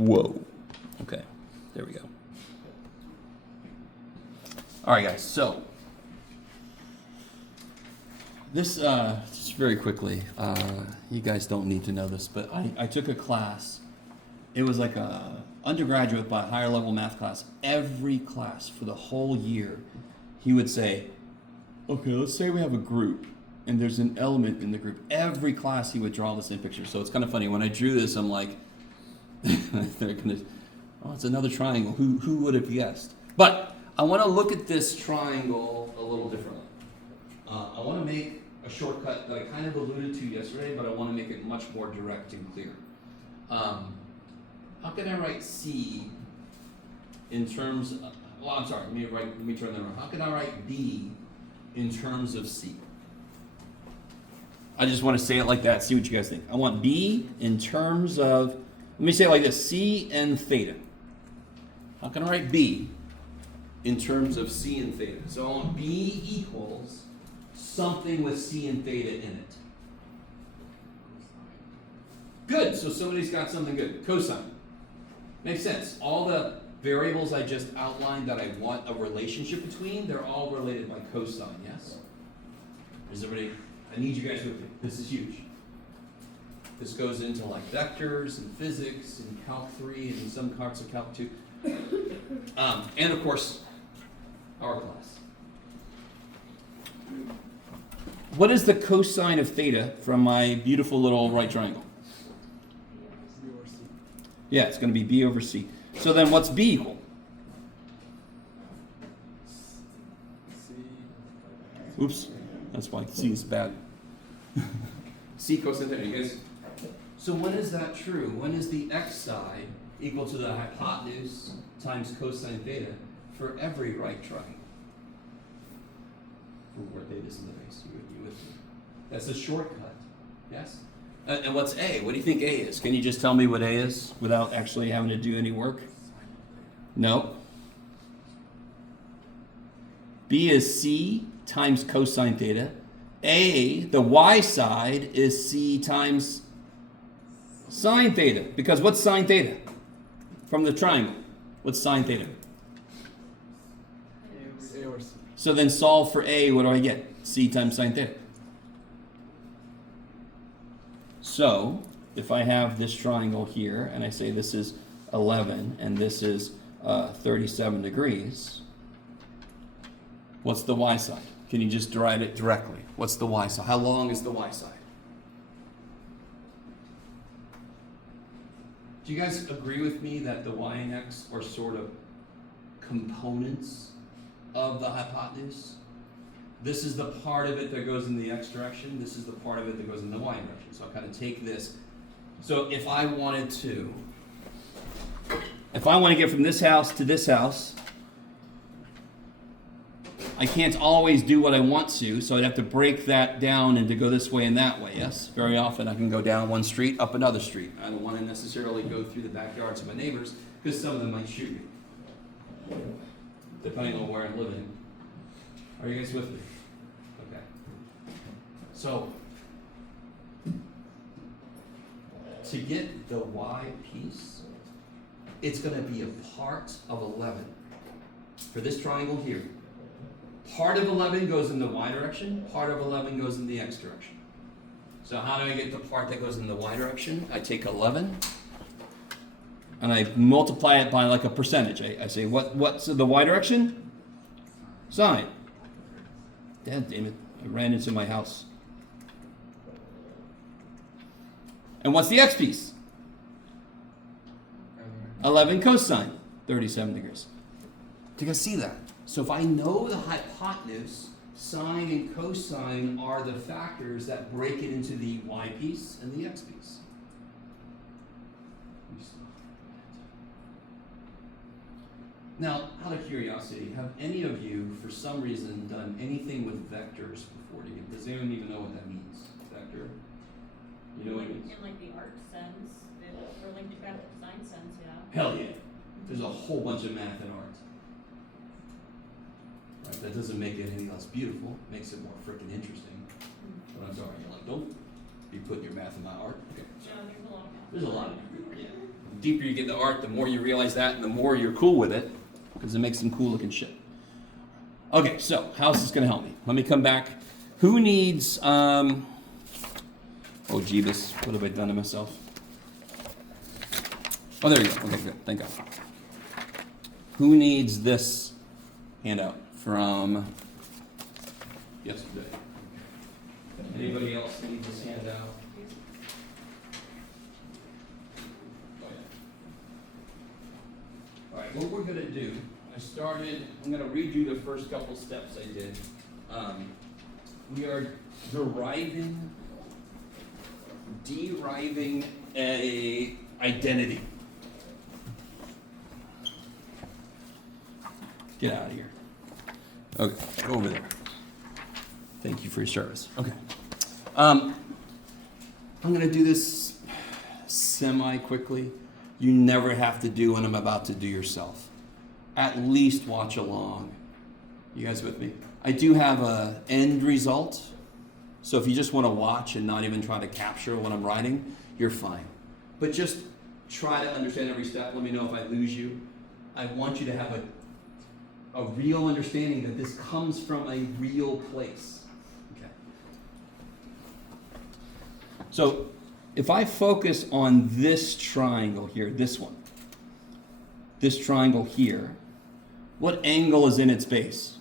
Whoa. Okay, there we go. All right, guys, so this, just very quickly, you guys don't need to know this, but I took a class. It was like a undergraduate but higher level math class. Every class for the whole year, he would say, okay, let's say we have a group and there's an element in the group. Every class he would draw the same picture. So it's kind of funny. When I drew this, I'm like, they're gonna, oh, it's another triangle. Who would have guessed? But I want to look at this triangle a little differently. I want to make a shortcut that I kind of alluded to yesterday, but I want to make it much more direct and clear. How can I write C in terms of, well, I'm sorry, let me turn that around. How can I write B in terms of C? I just want to say it like that, see what you guys think. I want B in terms of, let me say it like this, C and theta. How can I write B in terms of C and theta? So I want B equals something with C and theta in it. Good, so somebody's got something good. Cosine. Makes sense. All the variables I just outlined that I want a relationship between, they're all related by cosine, yes? Is everybody, I need you guys with me. This is huge. This goes into like vectors and physics and Calc 3 and some parts of Calc 2. And of course, our class. What is the cosine of theta from my beautiful little right triangle? Yeah, it's going to be B over C. So then what's B equal? Oops, that's why C is bad. C cosine theta, you guys? So when is that true? When is the x side equal to the hypotenuse times cosine theta for every right triangle? For where theta's in the base, you with me? That's a shortcut, yes? And what's A? What do you think A is? Can you just tell me what A is without actually having to do any work? No. B is C times cosine theta. A, the y side, is C times sine theta. Because what's sine theta? From the triangle. What's sine theta? So then solve for A, what do I get? C times sine theta. So, if I have this triangle here, and I say this is 11, and this is 37 degrees, what's the y side? Can you just write it directly? What's the y side? How long is the y side? Do you guys agree with me that the y and x are sort of components of the hypotenuse? This is the part of it that goes in the x direction. This is the part of it that goes in the y direction. So I'll kind of take this. So if I wanted to get from this house to this house, I can't always do what I want to, so I'd have to break that down and to go this way and that way, yes? Very often I can go down one street, up another street. I don't want to necessarily go through the backyards of my neighbors because some of them might shoot me, depending on where I'm living. Are you guys with me? Okay. So, to get the y piece, it's going to be a part of 11. For this triangle here, part of 11 goes in the y direction, part of 11 goes in the x direction. So how do I get the part that goes in the y direction? I take 11, and I multiply it by like a percentage. I say, what's the y direction? Sine. Dad damn it, I ran into my house. And what's the x piece? 11 cosine, 37 degrees. Do you guys see that? So if I know the hypotenuse, sine and cosine are the factors that break it into the y piece and the x piece. Now, out of curiosity, have any of you, for some reason, done anything with vectors before? Does anyone even know what that means? Vector? You know what it means? In like the arc sense, or like the graphic design sense, yeah. Hell yeah. There's a whole bunch of math in art. Right? That doesn't make it any less beautiful. It makes it more freaking interesting. But I'm sorry, you're like, nope. You put your math in my art? Okay. There's a lot of math. There's a lot of yeah. The deeper you get into art, the more you realize that, and the more you're cool with it, because it makes some cool looking shit. Okay, so how's this going to help me? Let me come back. Who needs, oh Jeebus, what have I done to myself? Oh, there we go. Okay, good. Thank God. Who needs this handout from yesterday? Anybody else need this handout? Oh, yeah. All right, what we're going to do, I'm going to read you the first couple steps I did. We are deriving a identity. Get out of here. Okay, go over there. Thank you for your service. Okay. I'm going to do this semi-quickly. You never have to do what I'm about to do yourself. At least watch along. You guys with me? I do have an end result. So if you just want to watch and not even try to capture what I'm writing, you're fine. But just try to understand every step. Let me know if I lose you. I want you to have a real understanding that this comes from a real place. Okay. So if I focus on this triangle here, this one, this triangle here, what angle is in its base?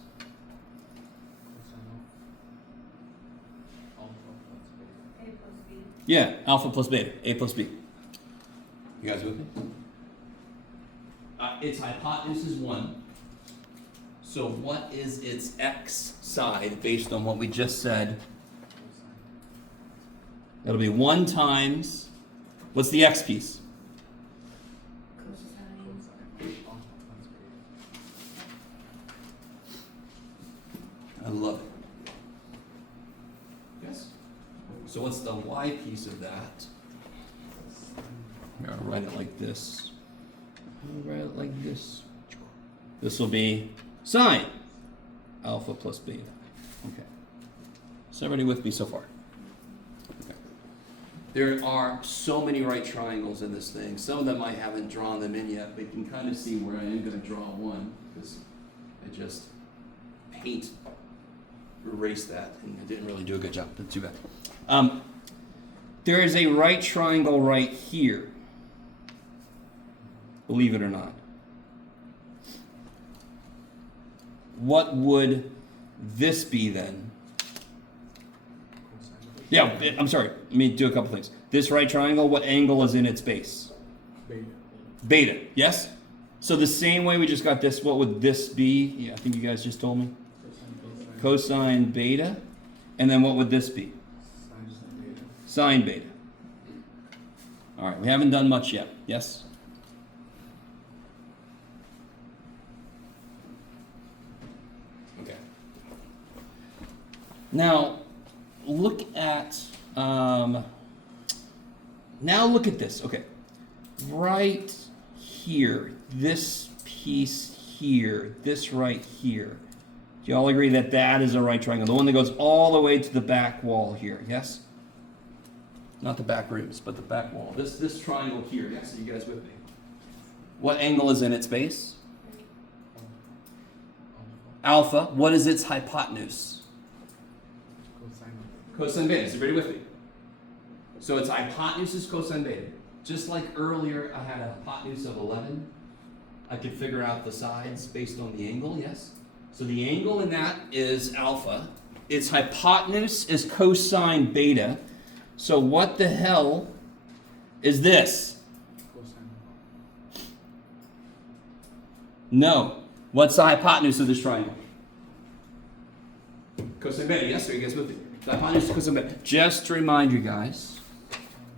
A plus B. Yeah, alpha plus beta, A plus B. You guys with me? Its hypotenuse is 1. So what is its x side based on what we just said? That'll be 1 times, what's the x piece? I love it. Yes? So what's the y piece of that? I'll write it like this. I'll write it like this. This will be sine alpha plus beta. Okay. Is everybody with me so far? Okay. There are so many right triangles in this thing. Some of them I haven't drawn them in yet, but you can kind of see where I am going to draw one because I just erased that and I didn't really do a good job. That's too bad. There is a right triangle right here. Believe it or not. What would this be then? Yeah, I'm sorry. Let me do a couple things. This right triangle, what angle is in its base? Beta. Beta, yes? So the same way we just got this, what would this be? Yeah, I think you guys just told me. Cosine beta. And then what would this be? Sine beta. All right, we haven't done much yet. Yes? Okay. Now, look at this. Okay. Right here, this piece here, this right here. Do you all agree that that is a right triangle? The one that goes all the way to the back wall here, yes? Not the back ribs, but the back wall. This triangle here, yes? Are you guys with me? What angle is in its base? Alpha. What is its hypotenuse? Cosine beta. Is everybody with me? So its hypotenuse is cosine beta. Just like earlier, I had a hypotenuse of 11. I could figure out the sides based on the angle, yes? So the angle in that is alpha. Its hypotenuse is cosine beta. So what the hell is this? No. What's the hypotenuse of this triangle? Cosine beta, yes? Are you guys with me? The hypotenuse is cosine beta. Just to remind you guys,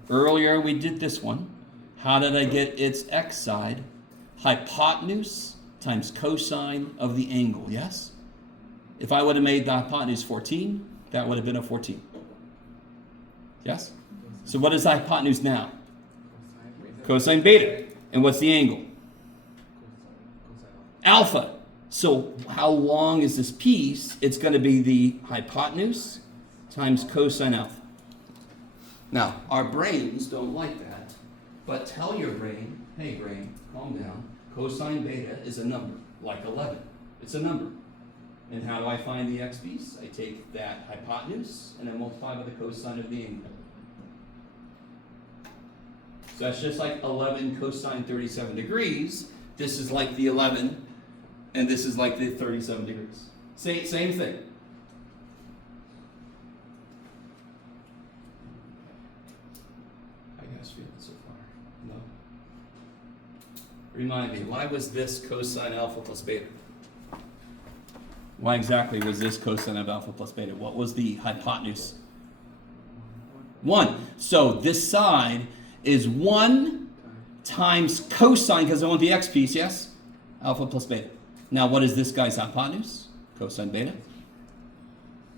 earlier we did this one. How did I get its x side? Hypotenuse times cosine of the angle, yes? If I would have made the hypotenuse 14, that would have been a 14. Yes? So what is the hypotenuse now? Cosine beta. And what's the angle? Alpha. So how long is this piece? It's going to be the hypotenuse times cosine alpha. Now, our brains don't like that, but tell your brain, hey brain, calm down. Cosine beta is a number, like 11. It's a number. And how do I find the x piece? I take that hypotenuse and I multiply by the cosine of the angle. So that's just like 11 cosine 37 degrees. This is like the 11, and this is like the 37 degrees. Same thing. How you guys feeling so far? No? Remind me, why was this cosine alpha plus beta? Why exactly was this cosine of alpha plus beta? What was the hypotenuse? 1. So this side is 1 times cosine, because I want the x piece, yes? Alpha plus beta. Now what is this guy's hypotenuse? Cosine beta.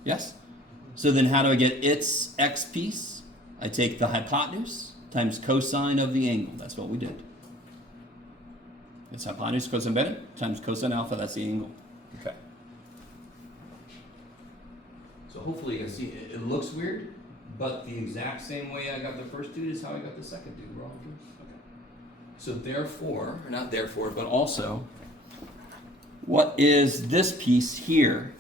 Yes? So then how do I get its x piece? I take the hypotenuse times cosine of the angle. That's what we did. It's hypotenuse cosine beta times cosine alpha. That's the angle. Okay. So hopefully you can see it. It looks weird, but the exact same way I got the first dude is how I got the second dude. We're all good? Okay. So therefore, or not therefore, but also, what is this piece here?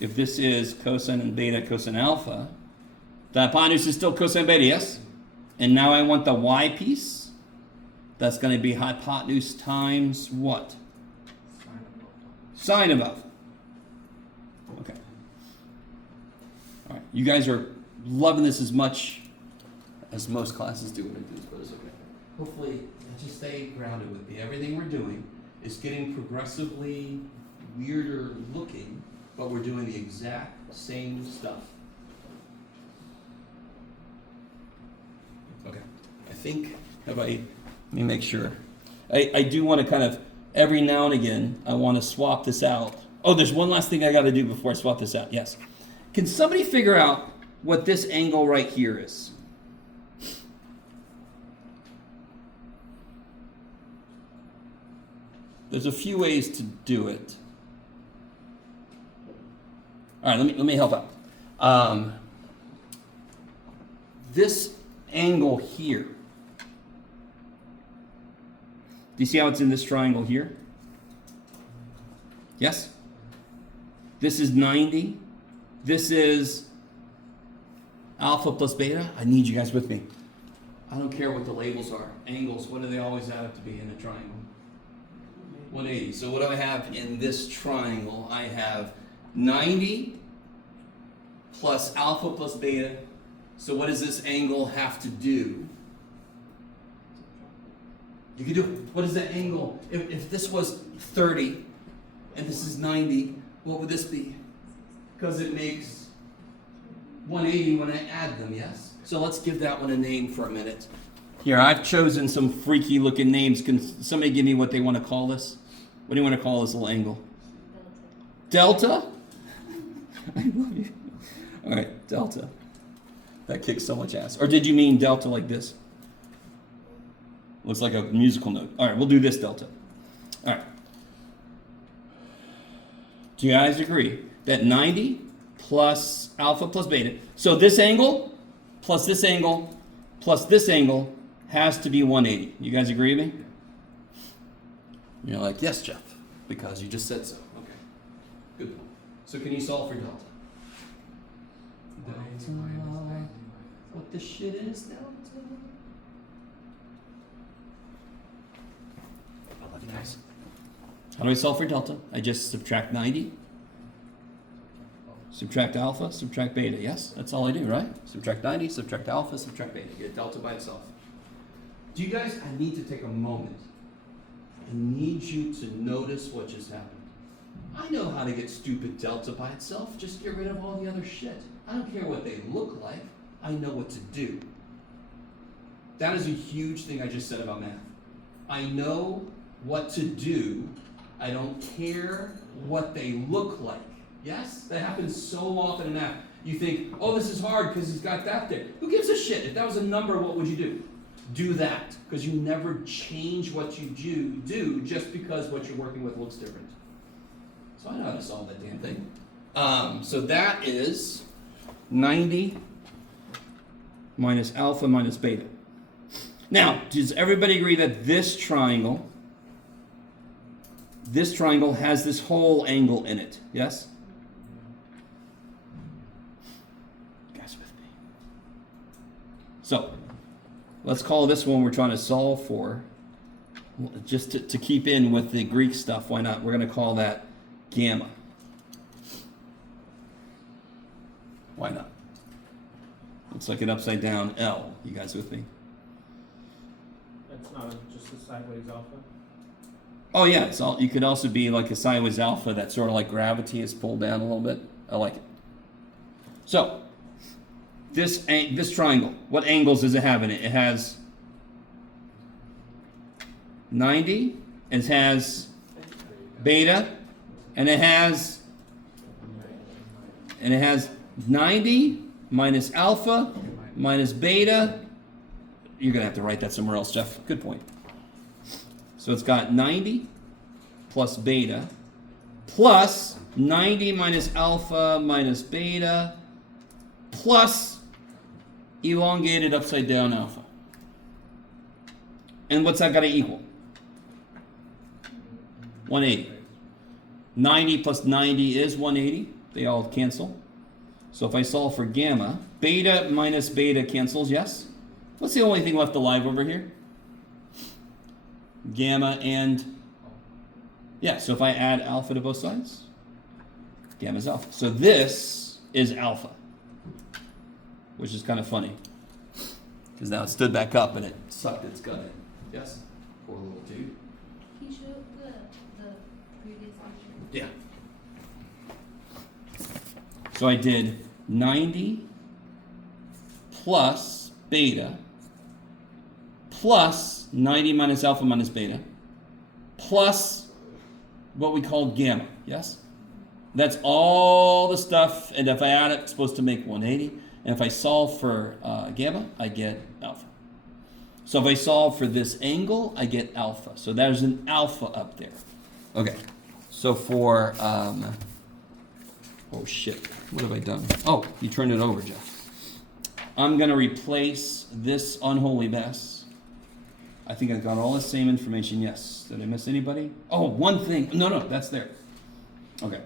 If this is cosine and beta, cosine alpha, the hypotenuse is still cosine beta, yes? And now I want the y piece. That's going to be hypotenuse times what? Sine of alpha. Okay. All right. You guys are loving this as much as most classes do when I do this, but it's okay. Hopefully, just stay grounded with me. Everything we're doing is getting progressively weirder looking, but we're doing the exact same stuff. Okay. I think, let me make sure. I do want to kind of, every now and again, I want to swap this out. Oh, there's one last thing I got to do before I swap this out. Yes. Can somebody figure out what this angle right here is? There's a few ways to do it. All right, let me help out. This angle here. Do you see how it's in this triangle here? Yes? This is 90. This is alpha plus beta. I need you guys with me. I don't care what the labels are. Angles, what do they always add up to be in a triangle? 180. So what do I have in this triangle? I have 90 plus alpha plus beta. So what does this angle have to do? You can do it. What is that angle? If this was 30 and this is 90, what would this be? Because it makes 180 when I add them, yes? So let's give that one a name for a minute. Here, I've chosen some freaky looking names. Can somebody give me what they want to call this? What do you want to call this little angle? Delta? I love you. All right, delta. That kicks so much ass. Or did you mean delta like this? Looks like a musical note. All right, we'll do this delta. All right. Do you guys agree that 90 plus alpha plus beta, so this angle plus this angle plus this angle has to be 180. You guys agree with me? You're like, yes, Jeff, because you just said so. Okay, good. So can you solve for delta? Delta, what the shit is delta? I love you guys. How do I solve for delta? I just subtract 90, subtract alpha, subtract beta. Yes, that's all I do, right? Subtract 90, subtract alpha, subtract beta. Get delta by itself. Do you guys, I need to take a moment. I need you to notice what just happened. I know how to get stupid delta by itself. Just get rid of all the other shit. I don't care what they look like. I know what to do. That is a huge thing I just said about math. I know what to do. I don't care what they look like. Yes? That happens so often in math. You think, oh, this is hard because he's got that there. Who gives a shit? If that was a number, what would you do? Do that. Because you never change what you do just because what you're working with looks different. So I know how to solve that damn thing. So that is 90 minus alpha minus beta. Now, does everybody agree that this triangle has this whole angle in it? Yes? You guys with me? So, let's call this one we're trying to solve for, just to keep in with the Greek stuff, why not? We're going to call that gamma. Why not? Looks like an upside down L. You guys with me? That's not just a sideways alpha? Oh yeah, you could also be like a sideways alpha that sort of like gravity is pulled down a little bit. I like it. So, this triangle, what angles does it have in it? It has 90, it has beta, and it has 90 minus alpha minus beta. You're gonna have to write that somewhere else, Jeff. Good point. So it's got 90 plus beta plus 90 minus alpha minus beta plus elongated upside down alpha. And what's that got to equal? 180. 90 plus 90 is 180. They all cancel. So if I solve for gamma, beta minus beta cancels, yes? What's the only thing left alive over here? Gamma and, yeah, so if I add alpha to both sides, gamma is alpha. So this is alpha, which is kind of funny, because now it stood back up and it sucked its gut in. Yes? Poor little dude. Can you show the previous picture? Yeah. So I did 90 plus beta plus 90 minus alpha minus beta plus what we call gamma, yes? That's all the stuff, and if I add it, it's supposed to make 180. And if I solve for gamma, I get alpha. So if I solve for this angle, I get alpha. So there's an alpha up there. Okay, so for, oh shit, what have I done? Oh, you turned it over, Jeff. I'm gonna replace this unholy mess. I think I've got all the same information, yes. Did I miss anybody? Oh, one thing, no, that's there. Okay.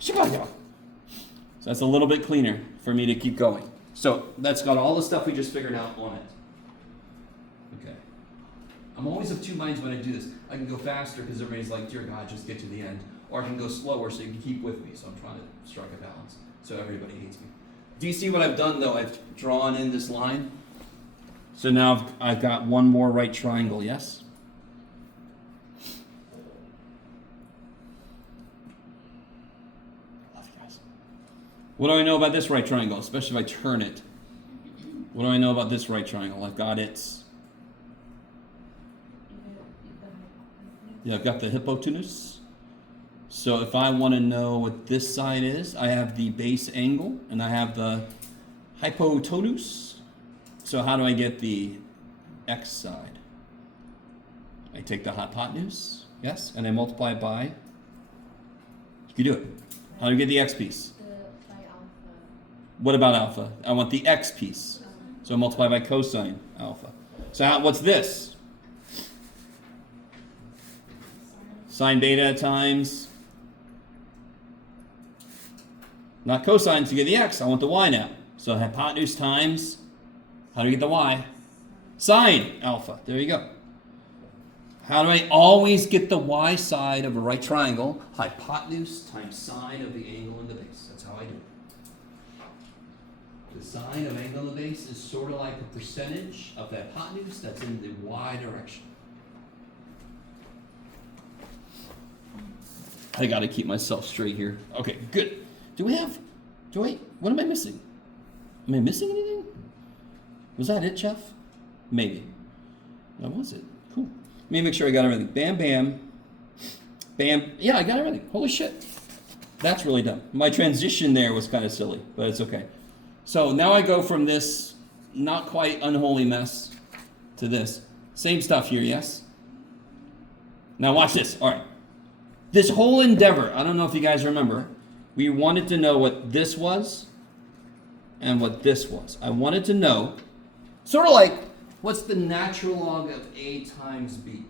So that's a little bit cleaner for me to keep going. So that's got all the stuff we just figured out on it. Okay. I'm always of two minds when I do this. I can go faster because everybody's like, dear God, just get to the end. Or I can go slower so you can keep with me. So I'm trying to strike a balance so everybody hates me. Do you see what I've done though? I've drawn in this line. So now I've got one more right triangle, yes? Love you guys. What do I know about this right triangle, especially if I turn it? What do I know about this right triangle? I've got its... Yeah, I've got the hypotenuse. So if I want to know what this side is, I have the base angle and I have the hypotenuse. So how do I get the x side? I take the hypotenuse, yes, and I multiply it by, you can do it. How do you get the x piece? By alpha. What about alpha? I want the x piece. So I multiply by cosine alpha. So what's this? Sine beta times, not cosine to get the x, I want the y now. So hypotenuse times, how do we get the y? Sine alpha, there you go. How do I always get the y side of a right triangle? Hypotenuse times sine of the angle in the base. That's how I do it. The sine of angle in the base is sort of like a percentage of the hypotenuse that's in the y direction. I got to keep myself straight here. Okay, good. What am I missing? Am I missing anything? Was that it, Jeff? Maybe. That was it. Cool. Let me make sure I got everything. Bam, bam. Bam. Yeah, I got everything. Holy shit. That's really dumb. My transition there was kind of silly, but it's okay. So now I go from this not quite unholy mess to this. Same stuff here, yes? Now watch this. All right. This whole endeavor, I don't know if you guys remember, we wanted to know what this was and what this was. I wanted to know, sort of like, what's the natural log of A times B?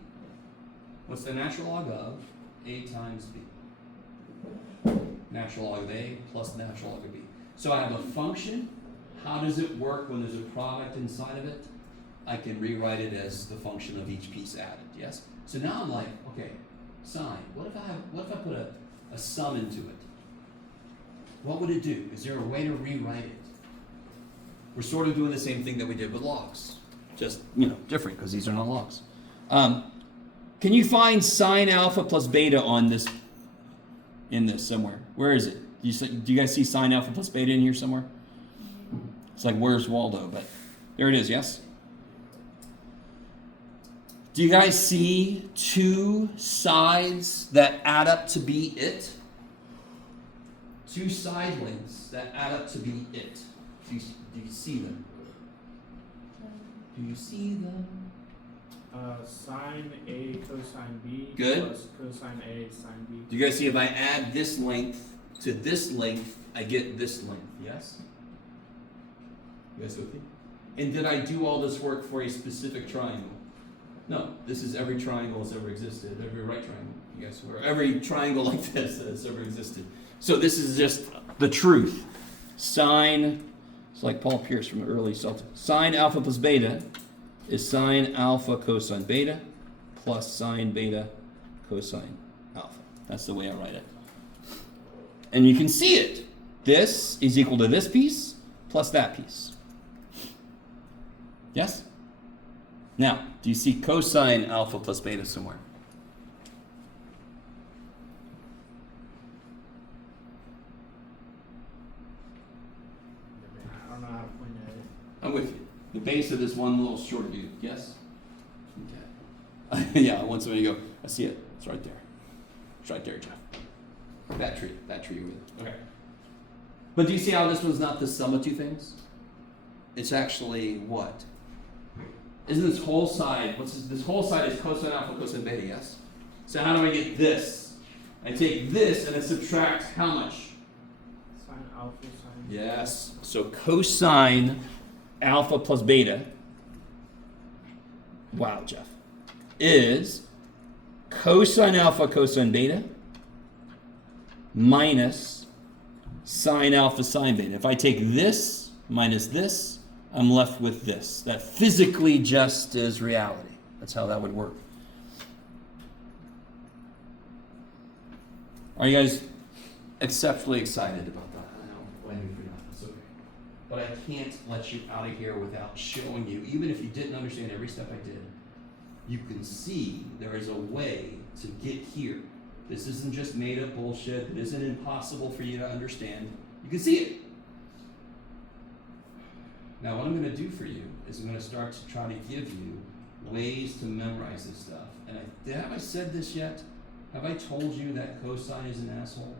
What's the natural log of A times B? Natural log of A plus natural log of B. So I have a function. How does it work when there's a product inside of it? I can rewrite it as the function of each piece added, yes? So now I'm like, okay, sine. What if I put a sum into it? What would it do? Is there a way to rewrite it? We're sort of doing the same thing that we did with logs. Just, different because these are not logs. Can you find sine alpha plus beta on this, in this somewhere? Where is it? Do you guys see sine alpha plus beta in here somewhere? It's like, where's Waldo? But there it is, yes? Do you guys see two sides that add up to be it? Two side lengths that add up to be it. Do you see them? Do you see them? Sine A cosine B Good. plus cosine A sine B. Do you guys see if I add this length to this length, I get this length, yes? You guys with me? And did I do all this work for a specific triangle? No, this is every triangle that's ever existed, every right triangle, you guys, or every triangle like this that's ever existed. So this is just the truth. Sine, it's like Paul Pierce from the early Celtic. Sine alpha plus beta is sine alpha cosine beta plus sine beta cosine alpha. That's the way I write it. And you can see it. This is equal to this piece plus that piece. Yes? Now, do you see cosine alpha plus beta somewhere? I don't know how to point at it. I'm with you. The base of this one little short view. Yes? Okay. Yeah, I want somebody to go, I see it. It's right there. It's right there, Jeff. That tree you're with. Okay. But do you see how this one's not the sum of two things? It's actually what? Isn't this whole side, this whole side is cosine alpha, cosine beta, yes? So how do I get this? I take this and I subtract how much? Sine alpha sine. Yes. So cosine alpha plus beta, wow, Jeff, is cosine alpha cosine beta minus sine alpha sine beta. If I take this minus this, I'm left with this. That physically just is reality. That's how that would work. Are you guys exceptionally excited about that? I know, blame me for that. It's okay. But I can't let you out of here without showing you, even if you didn't understand every step I did, you can see there is a way to get here. This isn't just made up bullshit. It isn't impossible for you to understand. You can see it. Now, what I'm going to do for you is I'm going to start to try to give you ways to memorize this stuff. And have I said this yet? Have I told you that cosine is an asshole?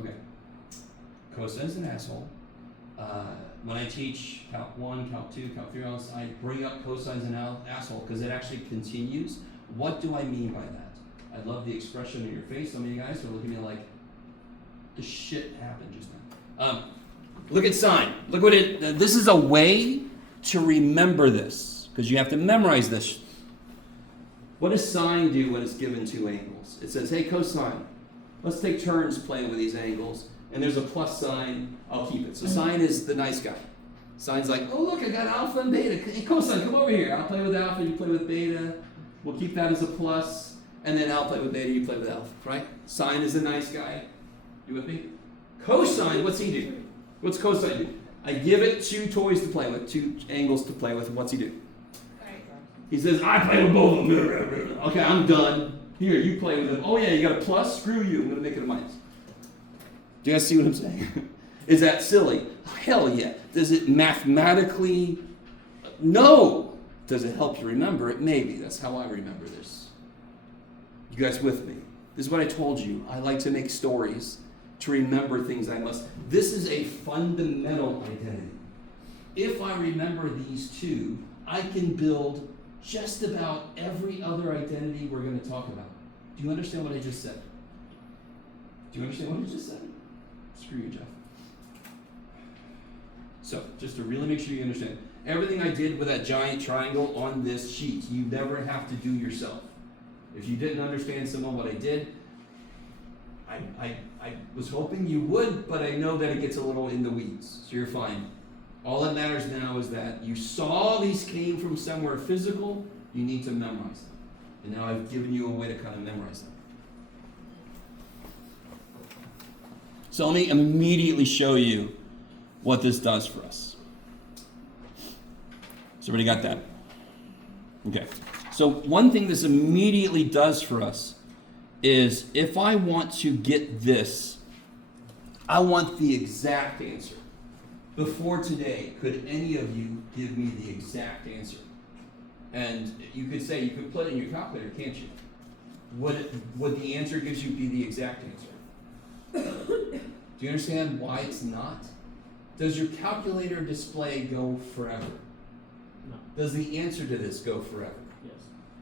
Okay. Cosine is an asshole. When I teach Calc 1, Calc 2, Calc 3, I bring up cosine as an asshole because it actually continues. What do I mean by that? I love the expression in your face. Some of you guys are looking at me like, the shit happened just now. Look at sine. Look what this is a way to remember this because you have to memorize this. What does sine do when it's given two angles? It says, hey, cosine, let's take turns playing with these angles. And there's a plus sign, I'll keep it. So sine is the nice guy. Sine's like, oh, look, I got alpha and beta. Hey, cosine, come over here. I'll play with alpha, you play with beta. We'll keep that as a plus. And then I'll play with beta, you play with alpha, right? Sine is a nice guy. You with me? Cosine, what's he do? What's cosine do? I give it two toys to play with, two angles to play with. What's he do? He says, I play with both of them. Okay, I'm done. Here, you play with them. Oh, yeah, you got a plus? Screw you. I'm going to make it a minus. Do you guys see what I'm saying? Is that silly? Hell yeah. Does it mathematically? No. Does it help you remember it? Maybe. That's how I remember this. You guys with me? This is what I told you. I like to make stories to remember things I must. This is a fundamental identity. If I remember these two, I can build just about every other identity we're going to talk about. Do you understand what I just said? Do you understand what I just said? Screw you, Jeff. So, just to really make sure you understand, everything I did with that giant triangle on this sheet, you never have to do yourself. If you didn't understand some of what I did, I was hoping you would, but I know that it gets a little in the weeds, so you're fine. All that matters now is that you saw these came from somewhere physical, you need to memorize them. And now I've given you a way to kind of memorize them. So let me immediately show you what this does for us. So everybody got that? Okay. So one thing this immediately does for us is if I want to get this, I want the exact answer. Before today, could any of you give me the exact answer? And you could say, you could put it in your calculator, can't you? Would the answer gives you be the exact answer? Do you understand why it's not? Does your calculator display go forever? No. Does the answer to this go forever? Yes.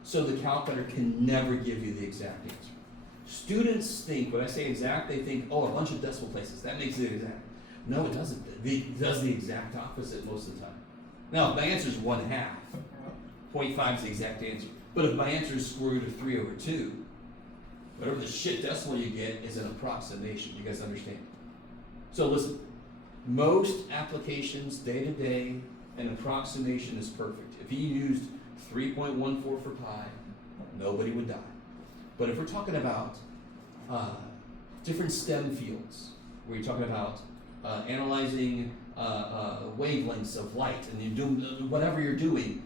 So the calculator can never give you the exact answer. Students think, when I say exact, they think, oh, a bunch of decimal places. That makes it exact. No, it doesn't. It does the exact opposite most of the time. Now, if my answer is 1/2, 0.5 is the exact answer. But if my answer is square root of 3/2, whatever the shit decimal you get is an approximation. You guys understand? So listen, most applications, day to day, an approximation is perfect. If you used 3.14 for pi, nobody would die. But if we're talking about different STEM fields, where you're talking about analyzing wavelengths of light, and you're doing whatever you're doing,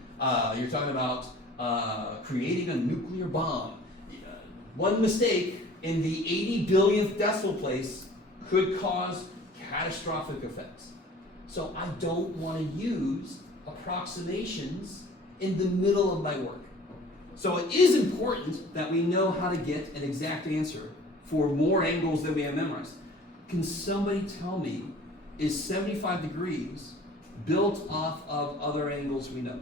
you're talking about creating a nuclear bomb. One mistake in the 80 billionth decimal place could cause catastrophic effects. So I don't want to use approximations in the middle of my work. So it is important that we know how to get an exact answer for more angles than we have memorized. Can somebody tell me, is 75 degrees built off of other angles we know?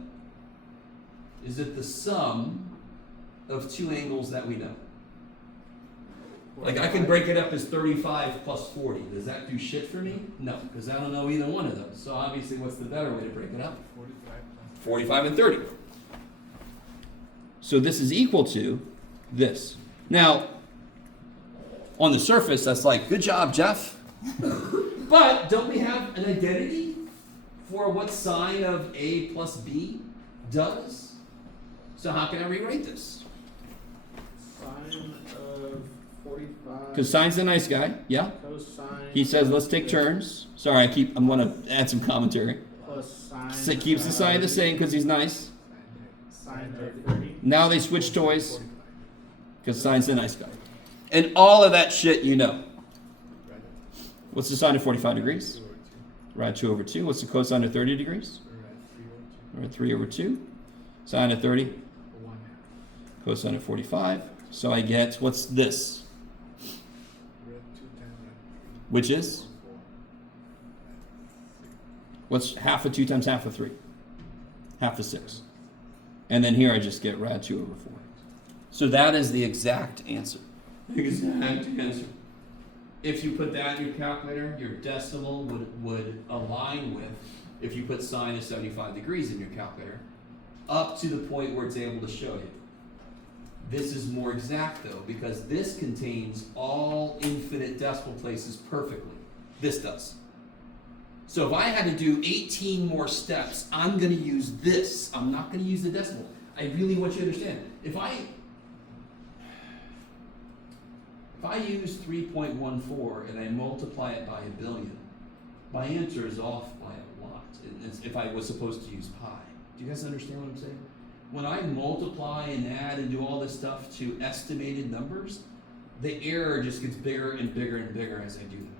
Is it the sum of two angles that we know? Like I can break it up as 35 plus 40. Does that do shit for me? No, because I don't know either one of those. So obviously what's the better way to break it up? 45 and 30. So this is equal to this. Now, on the surface, that's like, good job, Jeff. But don't we have an identity for what sine of A plus B does? So how can I rewrite this? Sine of 45. Because sine's a nice guy, yeah? Cosine. He says, let's take turns. Sorry, I'm going to add some commentary. Plus sine. So it keeps the sign the same because he's nice. Sine of 30. Now they switch toys because sine's the nice guy. And all of that shit you know. What's the sine of 45 degrees? Right, 2/2. What's the cosine of 30 degrees? Right, 3/2. Sine of 30? Cosine of 45. So I get, what's this? Which is? What's half of 2 times half of 3? Half of 6. And then here I just get rad 2/4. So that is the exact answer. Exact answer. If you put that in your calculator, your decimal would align with, if you put sine of 75 degrees in your calculator, up to the point where it's able to show you. This is more exact though, because this contains all infinite decimal places perfectly. This does. So if I had to do 18 more steps, I'm going to use this. I'm not going to use the decimal. I really want you to understand. If I use 3.14 and I multiply it by 1,000,000,000, my answer is off by a lot. It's if I was supposed to use pi. Do you guys understand what I'm saying? When I multiply and add and do all this stuff to estimated numbers, the error just gets bigger and bigger and bigger as I do that.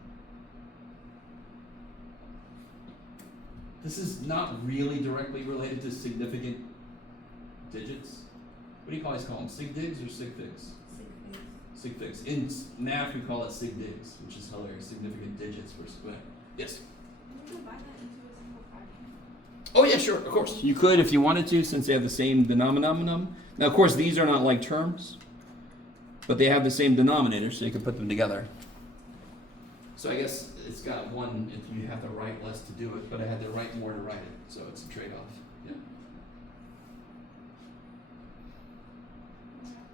This is not really directly related to significant digits. What do you guys call them? Sig digs or sig figs? Sig figs. In math, we call it sig digs, which is hilarious. Significant digits versus what? Yes? Can you combine that into a simple fraction? Oh, yeah, sure, of course. You could if you wanted to, since they have the same denominator. Now, of course, these are not like terms, but they have the same denominator, so you can put them together. So I guess it's got one, you have to write less to do it, but I had to write more to write it, so it's a trade-off. Yeah.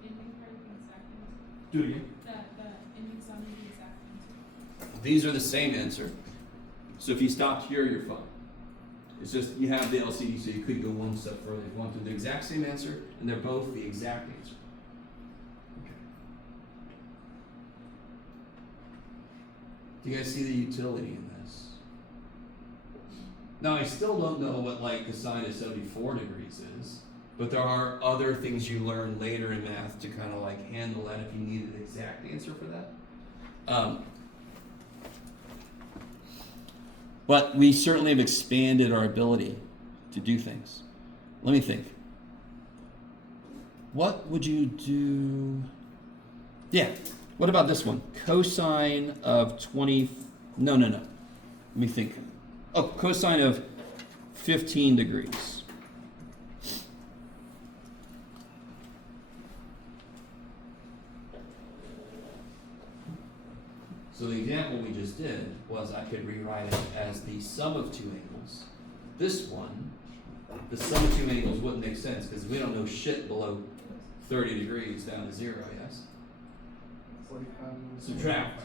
Ending part of the exact answer. Do it again. The endings on the exact answer. These are the same answer. So if you stopped here, you're fine. It's just you have the LCD, so you could go one step further if you want to. The exact same answer, and they're both the exact answer. Okay. Do you guys see the utility in this? Now, I still don't know what like cosine of 74 degrees is, but there are other things you learn later in math to kind of like handle that if you need an exact answer for that. But we certainly have expanded our ability to do things. Let me think. What would you do? Yeah. What about this one? Cosine of 20. No. Let me think. Oh, cosine of 15 degrees. So the example we just did was I could rewrite it as the sum of two angles. This one, the sum of two angles wouldn't make sense because we don't know shit below 30 degrees down to 0, yes? 45 minus Subtract.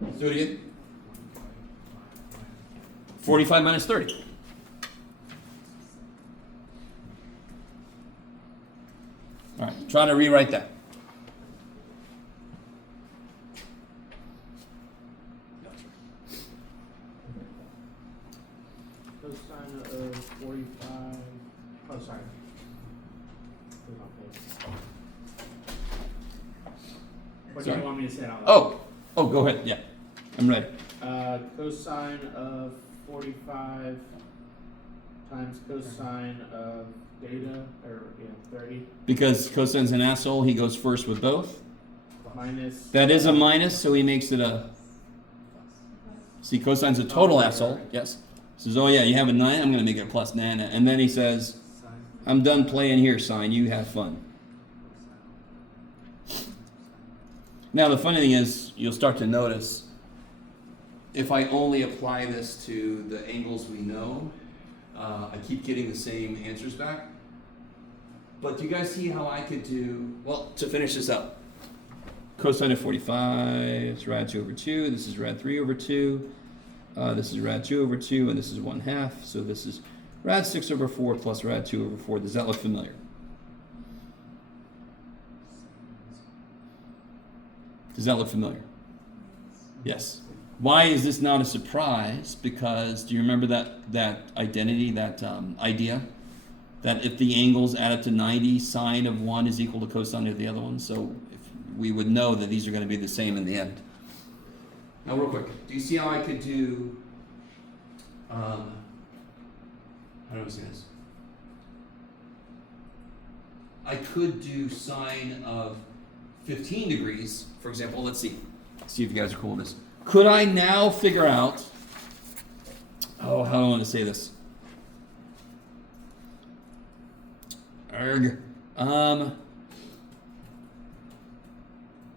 Let's do it again. 45 minus 30. All right, try to rewrite that. Cosine of 45. Oh, sorry. Where's my page? What do Sorry. you want me to say out loud? Oh, go ahead. Yeah, I'm ready. Cosine of 45 times cosine of beta, or 30, Because cosine's an asshole, he goes first with both. minus. That is a minus, so he makes it a. See, cosine's a total asshole. Yes. Says, oh yeah, you have a 9. I'm going to make it a plus 9. And then he says, I'm done playing here, sine. You have fun. Now the funny thing is, you'll start to notice, if I only apply this to the angles we know, I keep getting the same answers back. But do you guys see how I could do, well, to finish this up, cosine of 45 is rad 2 over 2, this is rad 3 over 2, this is rad 2 over 2, and this is 1/2, so this is rad 6 over 4 plus rad 2 over 4. Does that look familiar? Does that look familiar? Yes. Why is this not a surprise? Because do you remember that identity, that idea? That if the angles add up to 90, sine of one is equal to cosine of the other one. So if we would know that these are going to be the same in the end. Now real quick, do you see how I could do, how do I say this? I could do sine of 15 degrees, for example. Let's see if you guys are cool with this. Could I now figure out, how do I want to say this?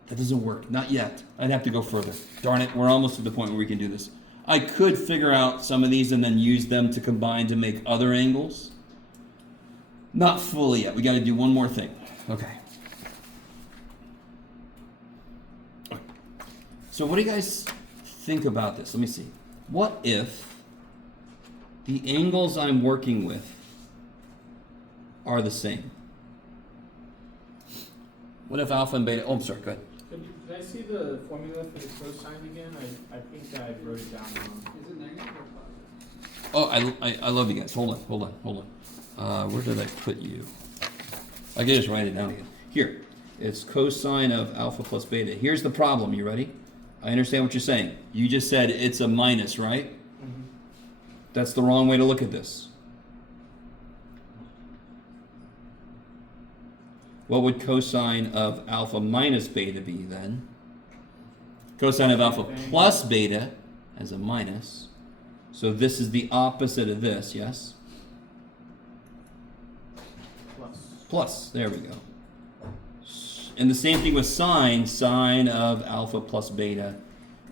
That doesn't work, not yet. I'd have to go further. Darn it, we're almost to the point where we can do this. I could figure out some of these and then use them to combine to make other angles. Not fully yet, we gotta do one more thing. Okay. So what do you guys think about this? Let me see. What if the angles I'm working with are the same? What if alpha and beta, oh, I'm sorry, go ahead. Could I see the formula for the cosine again? I think I wrote it down wrong. Is it negative or positive? Oh, I love you guys. Hold on. Where did I put you? I can just write it down again. Here, it's cosine of alpha plus beta. Here's the problem. You ready? I understand what you're saying. You just said it's a minus, right? Mm-hmm. That's the wrong way to look at this. What would cosine of alpha minus beta be then? Cosine of alpha plus beta as a minus. So this is the opposite of this, yes? Plus, there we go. And the same thing with sine of alpha plus beta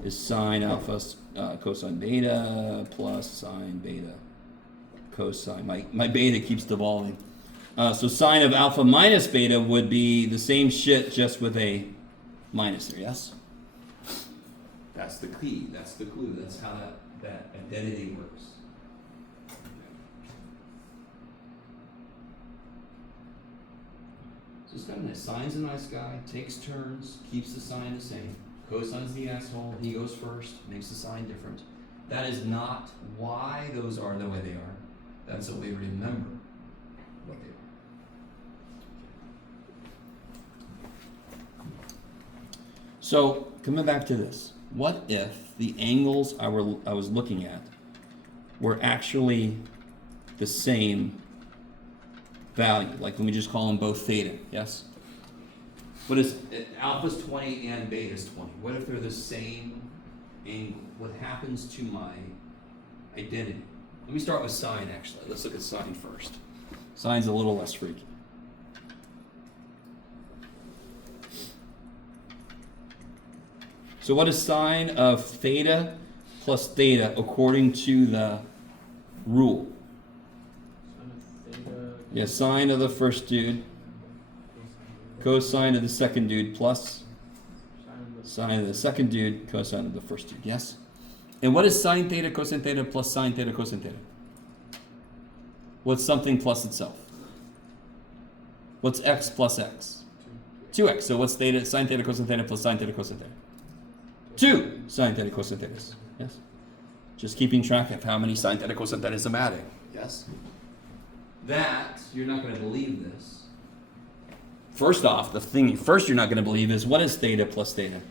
is sine alpha cosine beta plus sine beta cosine. My beta keeps devolving. So sine of alpha minus beta would be the same shit, just with a minus there, yes? That's the key. That's the clue. That's how that identity works. So it's kind of nice. Sine's a nice guy, takes turns, keeps the sign the same. Cosine's the asshole. He goes first, makes the sign different. That is not why those are the way they are. That's a way to remember what they are. So, coming back to this, what if the angles I was looking at were actually the same value? Like, let me just call them both theta, yes? What is alpha's 20 and beta's 20? What if they're the same angle? What happens to my identity? Let me start with sine, actually. Let's look at sine first. Sine's a little less freaky. So what is sine of theta plus theta according to the rule? Yeah, sine of the first dude, cosine of the second dude, plus sine of the second dude, cosine of the first dude, yes? And what is sine theta, cosine theta, plus sine theta, cosine theta? What's something plus itself? What's x plus x? 2x. So what's theta, sine theta, cosine theta, plus sine theta, cosine theta? 2 sine theta, cosine thetas, yes? Just keeping track of how many sine theta, cosine thetas I'm adding, yes? That, you're not going to believe this. First off, the thing first you're not going to believe is, what is theta plus theta?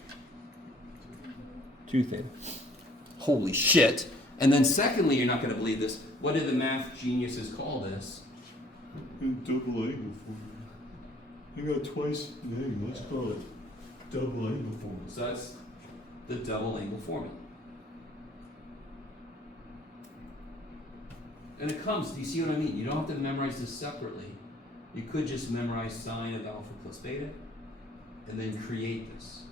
2 theta. Holy shit. And then secondly, you're not going to believe this. What did the math geniuses call this? Double angle formula. I got twice the name. Let's call it double angle formula. So that's the double angle formula. And it comes, do you see what I mean? You don't have to memorize this separately. You could just memorize sine of alpha plus beta and then create this.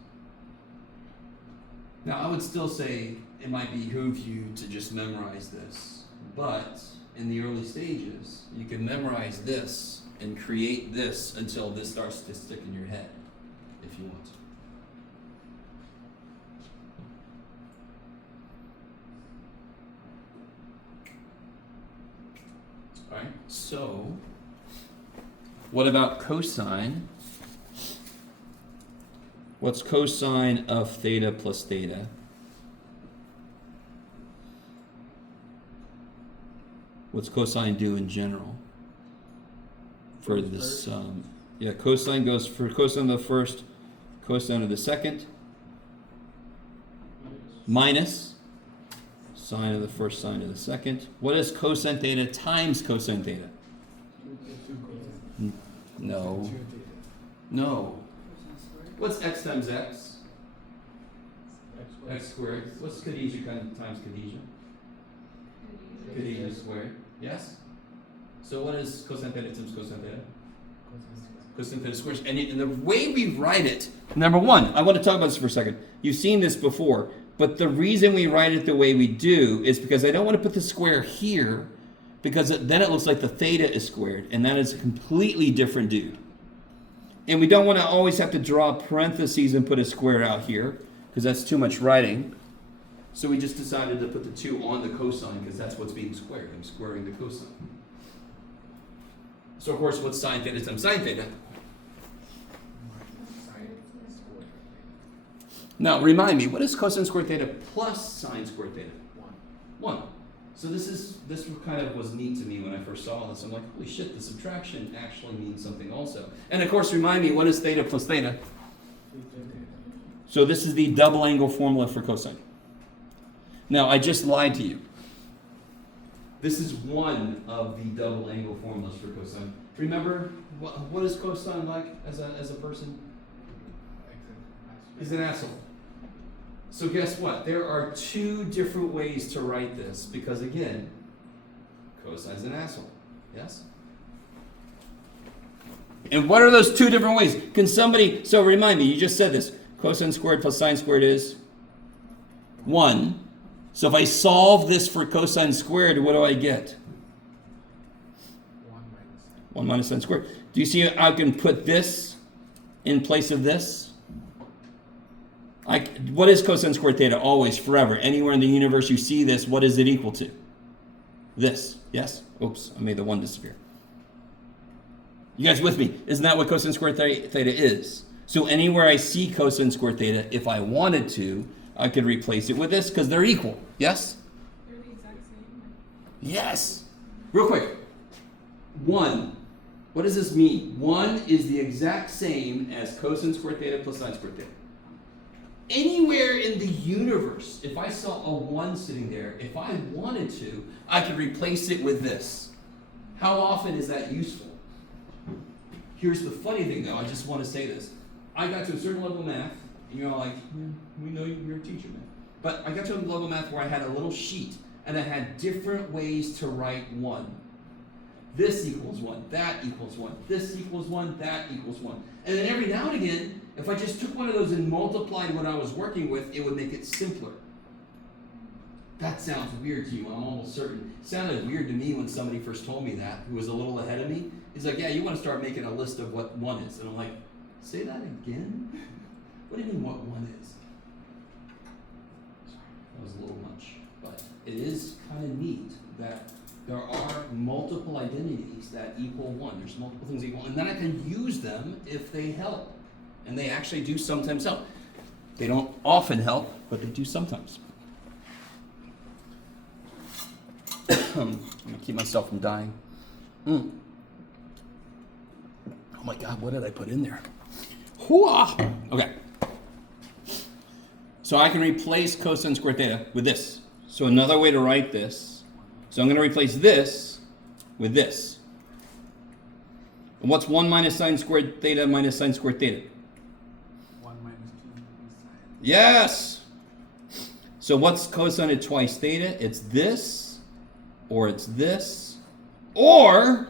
Now, I would still say it might behoove you to just memorize this, but in the early stages, you can memorize this and create this until this starts to stick in your head, if you want to. All right, so what about cosine? What's cosine of theta plus theta? What's cosine do in general? For this, yeah, cosine goes for cosine of the first, cosine of the second, minus sine of the first, sine of the second. What is cosine theta times cosine theta? No. No. What's x times x? X squared. What's Khadijah times Khadijah? Khadijah squared. Yes? So what is cosine theta times cosine theta? Cosine theta squared. And the way we write it, number one, I want to talk about this for a second. You've seen this before, but the reason we write it the way we do is because I don't want to put the square here, because then it looks like the theta is squared, and that is a completely different dude. And we don't want to always have to draw parentheses and put a square out here, because that's too much writing. So we just decided to put the 2 on the cosine, because that's what's being squared. I'm squaring the cosine. So of course, what's sine theta times sine theta? Now remind me, what is cosine squared theta plus sine squared theta? 1. So this kind of was neat to me when I first saw this. I'm like, holy shit, the subtraction actually means something also. And of course, remind me, what is theta plus theta? So this is the double angle formula for cosine. Now, I just lied to you. This is one of the double angle formulas for cosine. Remember, what is cosine like as a person? He's an asshole. So guess what? There are 2 different ways to write this, because again, cosine's an asshole. Yes? And what are those 2 different ways? Can somebody, so remind me, you just said this. Cosine squared plus sine squared is 1. So if I solve this for cosine squared, what do I get? 1 minus sine squared. Do you see how I can put this in place of this? What is cosine squared theta? Always, forever. Anywhere in the universe you see this, what is it equal to? This. Yes? Oops, I made the 1 disappear. You guys with me? Isn't that what cosine squared theta is? So anywhere I see cosine squared theta, if I wanted to, I could replace it with this because they're equal. Yes? They're the exact same. Yes. Real quick. 1. What does this mean? 1 is the exact same as cosine squared theta plus sine squared theta. Anywhere in the universe, if I saw a 1 sitting there, if I wanted to, I could replace it with this. How often is that useful? Here's the funny thing though, I just want to say this. I got to a certain level of math, and you're all like, we know you're a teacher, man. But I got to a level of math where I had a little sheet, and I had different ways to write 1. This equals 1, that equals 1, this equals 1, that equals 1. And then every now and again, if I just took one of those and multiplied what I was working with, it would make it simpler. That sounds weird to you, I'm almost certain. It sounded weird to me when somebody first told me that, who was a little ahead of me. He's like, yeah, you want to start making a list of what 1 is. And I'm like, say that again? What do you mean what 1 is? Sorry, that was a little much. But it is kind of neat that there are multiple identities that equal 1. There's multiple things equal. And then I can use them if they help. And they actually do sometimes help. They don't often help, but they do sometimes. I'm going to keep myself from dying. Oh my God, what did I put in there? Hooah! Okay. So I can replace cosine squared theta with this. So another way to write this. So I'm going to replace this with this. And what's 1 minus sine squared theta minus sine squared theta? 1 minus 2 sine. Yes! So what's cosine of twice theta? It's this, or it's this, or...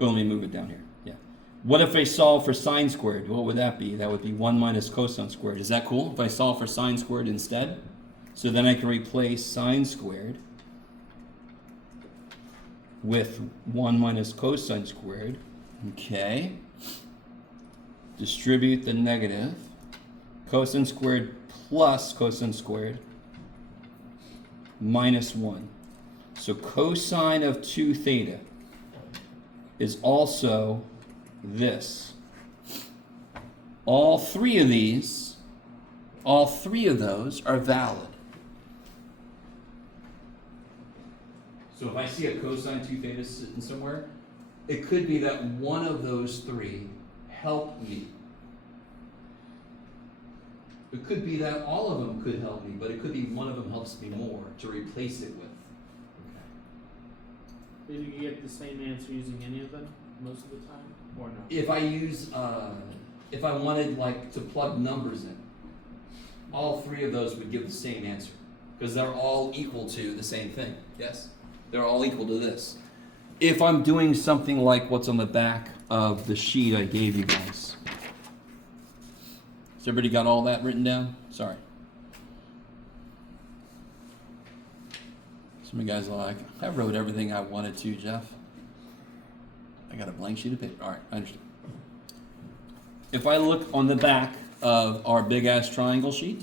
Oh, let me move it down here. Yeah. What if I solve for sine squared? What would that be? That would be 1 minus cosine squared. Is that cool? If I solve for sine squared instead? So then I can replace sine squared with 1 minus cosine squared. Okay. Distribute the negative. Cosine squared plus cosine squared minus 1. So cosine of 2 theta is also this. All three of those are valid. So if I see a cosine 2 theta sitting somewhere, it could be that one of those 3 help me. It could be that all of them could help me, but it could be one of them helps me more to replace it with. Did you get the same answer using any of them most of the time, or no? If I use, if I wanted like to plug numbers in, all 3 of those would give the same answer because they're all equal to the same thing. Yes, they're all equal to this. If I'm doing something like what's on the back of the sheet I gave you guys. Has everybody got all that written down? Sorry. Some of you guys are like, I wrote everything I wanted to, Jeff. I got a blank sheet of paper. All right, I understand. If I look on the back of our big ass triangle sheet,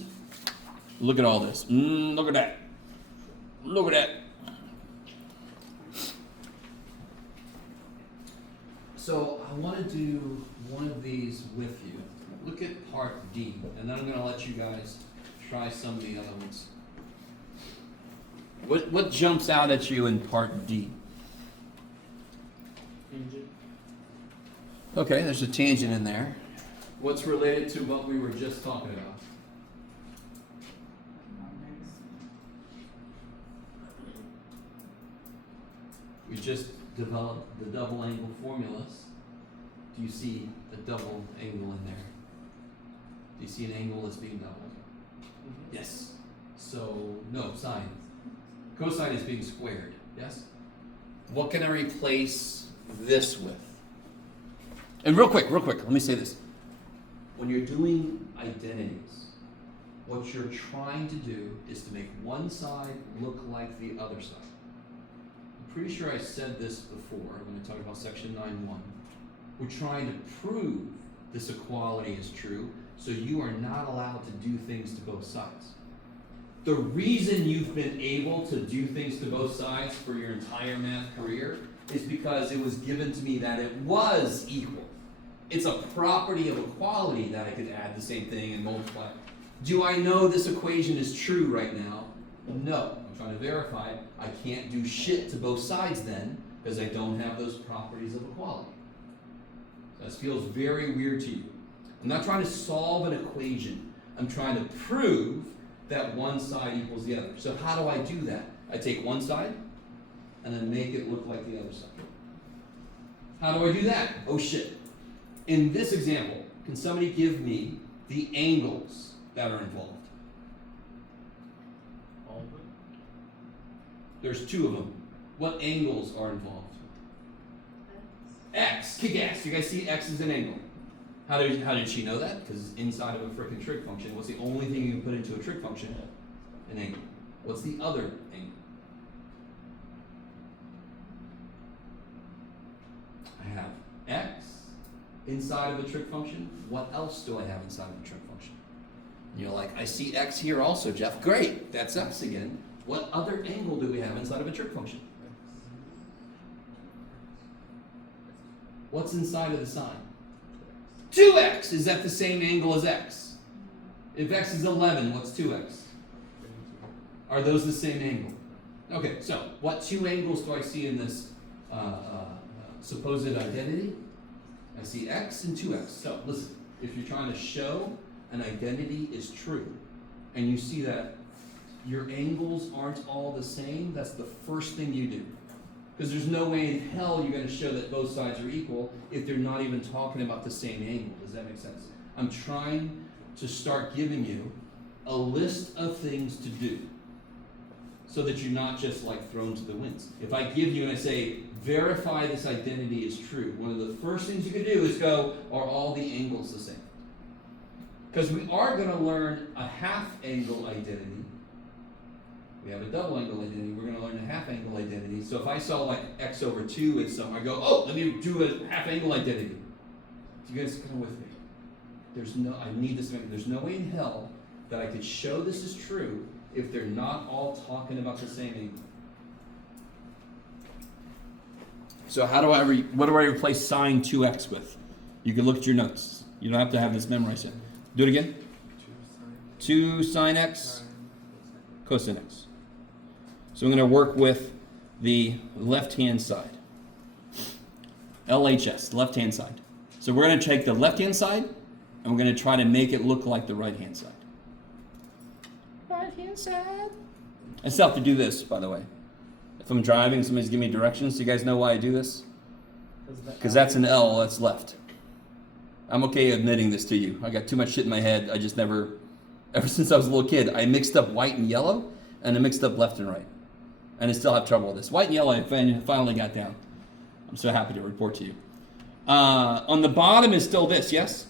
look at all this. Look at that. Look at that. So I want to do one of these with you. Look at part D, and then I'm going to let you guys try some of the other ones. What jumps out at you in part D? Tangent. Okay, there's a tangent in there. What's related to what we were just talking about? We just developed the double angle formulas. Do you see a double angle in there? Do you see an angle that's being doubled? Mm-hmm. Yes. So, no, sine. Cosine is being squared, yes? What can I replace this with? And real quick, let me say this. when you're doing identities, what you're trying to do is to make one side look like the other side. I'm pretty sure I said this before when I talked about section 9.1. We're trying to prove this equality is true, so you are not allowed to do things to both sides. The reason you've been able to do things to both sides for your entire math career is because it was given to me that it was equal. It's a property of equality that I could add the same thing and multiply. Do I know this equation is true right now? No. I'm trying to verify it. I can't do shit to both sides then because I don't have those properties of equality. That feels very weird to you. I'm not trying to solve an equation. I'm trying to prove that one side equals the other. So how do I do that? I take one side and then make it look like the other side. How do I do that? Oh shit. In this example, can somebody give me the angles that are involved? All of them? There's two of them. What angles are involved? X. Kick ass. You guys see X is an angle. How did she know that? Because inside of a frickin' trig function, what's the only thing you can put into a trig function? An angle. What's the other angle? I have X inside of a trig function. What else do I have inside of a trig function? And you're like, I see X here also, Jeff. Great, that's X again. What other angle do we have inside of a trig function? What's inside of the sine? 2x. Is that the same angle as x? If x is 11, what's 2x? Are those the same angle? Okay, so what two angles do I see in this supposed identity? I see x and 2x. So listen, if you're trying to show an identity is true, and you see that your angles aren't all the same, that's the first thing you do. Because there's no way in hell you're going to show that both sides are equal if they're not even talking about the same angle. Does that make sense? I'm trying to start giving you a list of things to do so that you're not just like thrown to the winds. If I give you and I say, verify this identity is true, one of the first things you can do is go, are all the angles the same? Because we are going to learn a half angle identity. We have a double angle identity. We're going to learn a half angle identity. So if I saw like x over 2 in somewhere, I go, oh, let me do a half angle identity. Do you guys come with me? I need this. There's no way in hell that I could show this is true if they're not all talking about the same angle. So what do I replace sine 2x with? You can look at your notes. You don't have to have this memorized yet. Do it again. 2 sine x, cosine x. So I'm going to work with the left-hand side. LHS, left-hand side. So we're going to take the left-hand side, and we're going to try to make it look like the right-hand side. Right-hand side. I still have to do this, by the way. If I'm driving, somebody's giving me directions. Do you guys know why I do this? Because that's an L, that's left. I'm okay admitting this to you. I got too much shit in my head. I just ever since I was a little kid, I mixed up white and yellow, and I mixed up left and right. And I still have trouble with this. White and yellow, I finally got down. I'm so happy to report to you. On the bottom is still this, yes?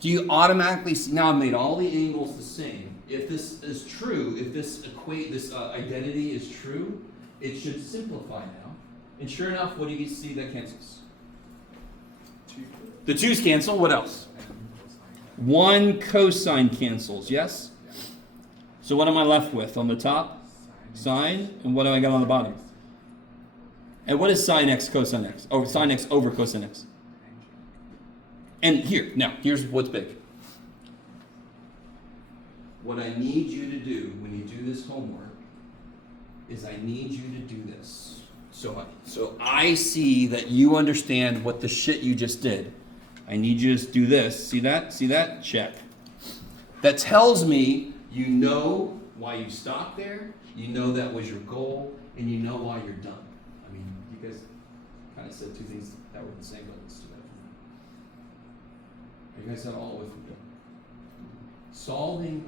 Do you automatically see, now I've made all the angles the same. If this is true, if this identity is true, it should simplify now. And sure enough, what do you see that cancels? The 2's cancel, what else? 1 cosine cancels, yes? So what am I left with on the top? Sine, and what do I got on the bottom? And what is sine x cosine x? Oh, sine x over cosine x. And here's what's big. What I need you to do when you do this homework is I need you to do this. So I see that you understand what the shit you just did. I need you to do this. See that? See that? Check. That tells me you know why you stopped there, you know that was your goal, and you know why you're done. I mean, you guys kind of said two things that were the same, but let's do that. You guys are all with me? Solving,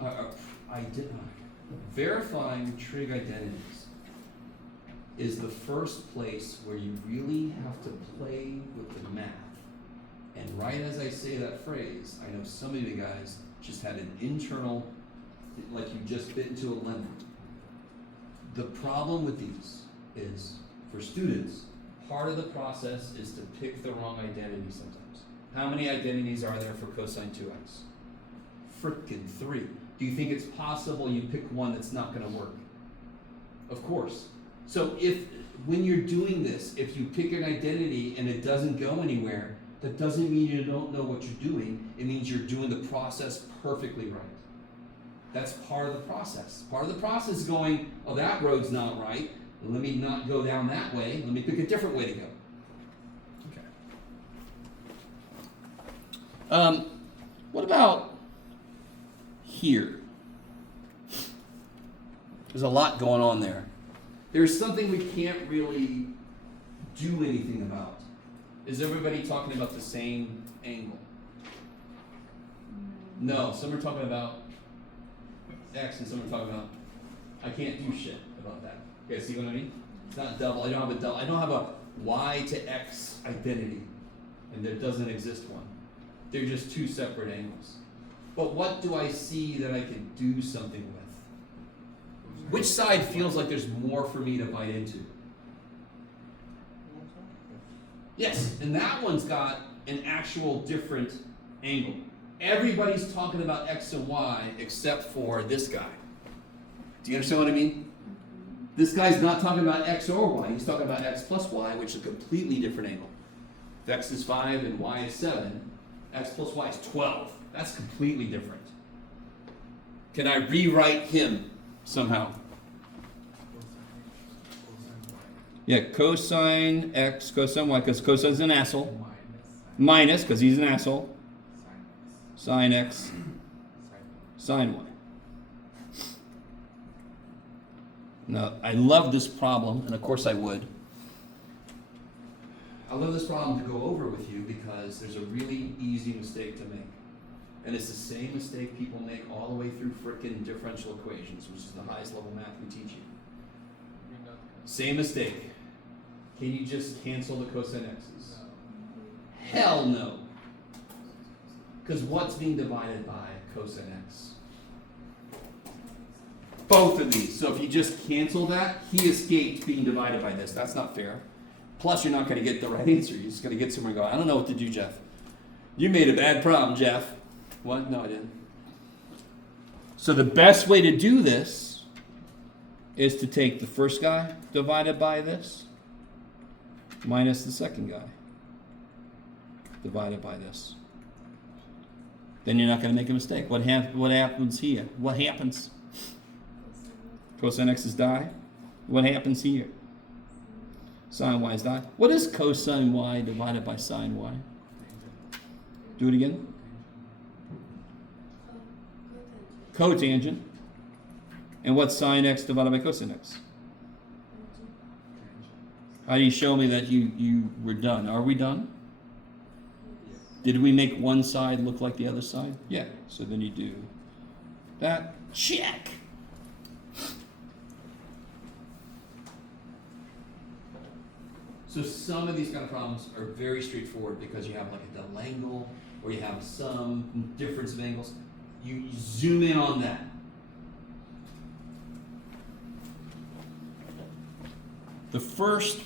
verifying trig identities is the first place where you really have to play with the math And right as I say that phrase, I know some of you guys just had an internal, like you just bit into a lemon. The problem with these is, for students, part of the process is to pick the wrong identity sometimes. How many identities are there for cosine 2x? Frickin' 3. Do you think it's possible you pick one that's not going to work? Of course. So when you're doing this, if you pick an identity and it doesn't go anywhere, that doesn't mean you don't know what you're doing. It means you're doing the process perfectly right. That's part of the process. Part of the process is going, oh, that road's not right. Let me not go down that way. Let me pick a different way to go. Okay. What about here? There's a lot going on there. There's something we can't really do anything about. Is everybody talking about the same angle? No, some are talking about X and some are talking about, I can't do shit about that. You guys see what I mean? It's not double. I don't have a Y to X identity, and there doesn't exist one. They're just two separate angles. But what do I see that I can do something with? Which side feels like there's more for me to bite into? Yes, and that one's got an actual different angle. Everybody's talking about X and Y except for this guy. Do you understand what I mean? This guy's not talking about X or Y. He's talking about X plus Y, which is a completely different angle. If X is 5 and Y is 7, X plus Y is 12. That's completely different. Can I rewrite him somehow? Yeah, cosine X, cosine Y, because cosine's an asshole. Minus, because he's an asshole. Sine X, sine Y. Now, I love this problem, and of course I would. I love this problem to go over with you because there's a really easy mistake to make. And it's the same mistake people make all the way through frickin' differential equations, which is the highest level math we teach you. Same mistake. Can you just cancel the cosine x's? Hell no. Because what's being divided by cosine x? Both of these. So if you just cancel that, he escaped being divided by this. That's not fair. Plus, you're not going to get the right answer. You're just going to get somewhere and go, I don't know what to do, Jeff. You made a bad problem, Jeff. What? No, I didn't. So the best way to do this is to take the first guy divided by this minus the second guy divided by this. Then you're not going to make a mistake. What happens here? What happens? Cosine x's die. What happens here? Sine y's die. What is cosine y divided by sine y? Do it again. Cotangent. And what's sine x divided by cosine x? How do you show me that you were done? Are we done? Did we make one side look like the other side? Yeah. So then you do that. Check. So some of these kind of problems are very straightforward because you have like a double angle or you have some difference of angles. You zoom in on that. The first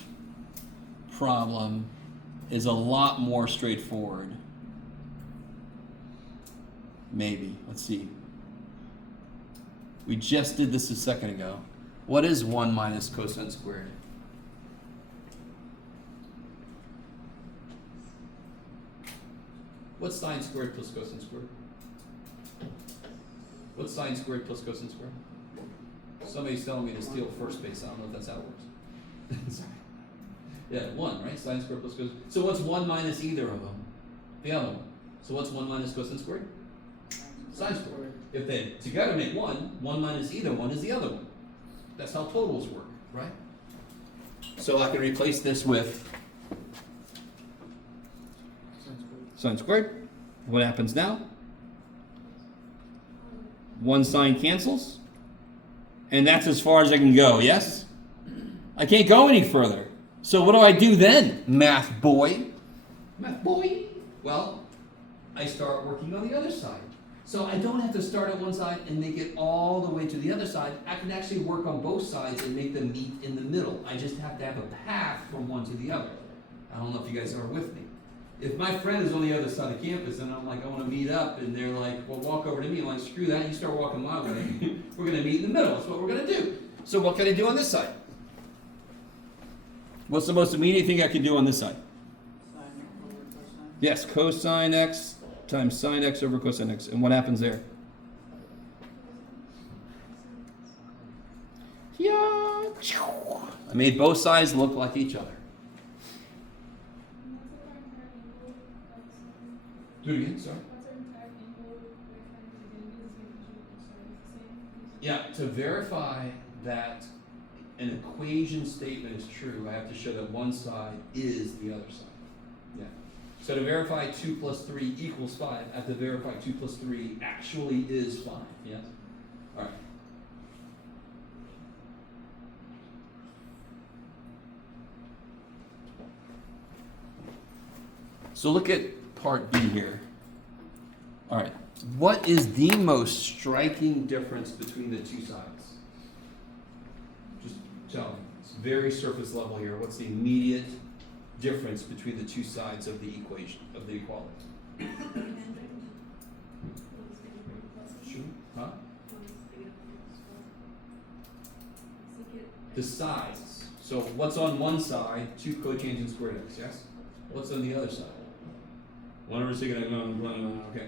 problem is a lot more straightforward. Maybe. Let's see. We just did this a second ago. What is 1 minus cosine squared? What's sine squared plus cosine squared? What's sine squared plus cosine squared? Somebody's telling me to steal first base. I don't know if that's how it works. Sorry. Yeah, 1, right? Sine squared plus cosine. So what's 1 minus either of them? The other one. So what's 1 minus cosine squared? Sine squared. If they together make 1, 1 minus either one is the other one. That's how totals work, right? So I can replace this with sine squared. What happens now? 1 sine cancels. And that's as far as I can go, yes? I can't go any further. So what do I do then, math boy? Math boy? Well, I start working on the other side. So I don't have to start at one side and make it all the way to the other side. I can actually work on both sides and make them meet in the middle. I just have to have a path from one to the other. I don't know if you guys are with me. If my friend is on the other side of campus and I'm like, I want to meet up, and they're like, well, walk over to me. I'm like, screw that, you start walking my way. We're going to meet in the middle. That's what we're going to do. So what can I do on this side? What's the most immediate thing I can do on this side? Sine over cosine. Yes, cosine x times sine x over cosine x. And what happens there? Yeah. I made both sides look like each other. Do it again, sorry. Yeah, to verify that an equation statement is true, I have to show that one side is the other side. Yeah. So to verify 2 plus 3 equals 5, I have to verify 2 plus 3 actually is 5. Yes? All right. So look at part B here. All right. What is the most striking difference between the two sides? Just tell me. It's very surface level here. What's the immediate difference between the two sides of the equation, of the equality? Sure. Huh? The sides. So what's on one side? 2 cotangent squared x, yes? What's on the other side? 1 over secant, okay.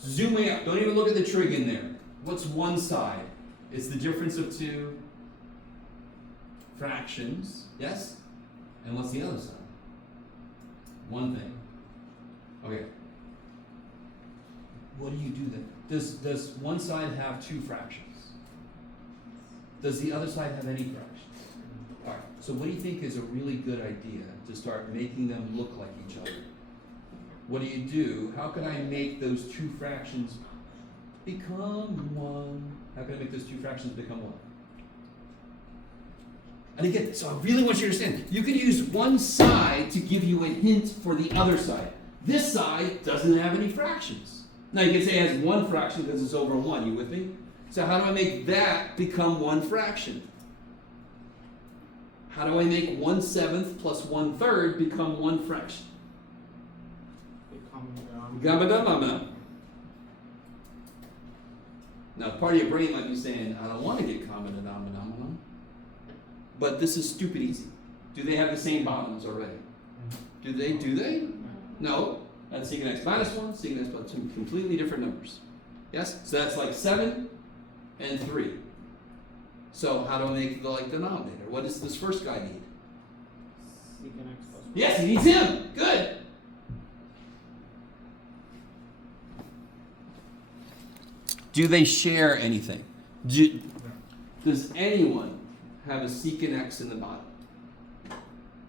Zooming out. Don't even look at the trig in there. What's one side? It's the difference of 2 fractions, yes? And what's the other side? One thing. Okay. What do you do then? Does one side have 2 fractions? Does the other side have any fractions? All right. So what do you think is a really good idea to start making them look like each other? What do? How can I make those 2 fractions become 1? How can I make those 2 fractions become 1? And again, so I really want you to understand, you can use one side to give you a hint for the other side. This side doesn't have any fractions. Now you can say it has 1 fraction because it's over 1. You with me? So how do I make that become 1 fraction? How do I make 1/7 plus 1/3 become 1 fraction? Gamma. Now, part of your brain might be saying, I don't want to get common denominator. But this is stupid easy. Do they have the same bottoms already? Do they? No. That's secant x minus 1, secant x plus 2, completely different numbers. Yes? So that's like 7 and 3. So how do I make the denominator? What does this first guy need? Secant x plus 1. Yes, he needs him. Good. Do they share anything? Does anyone have a secant x in the bottom?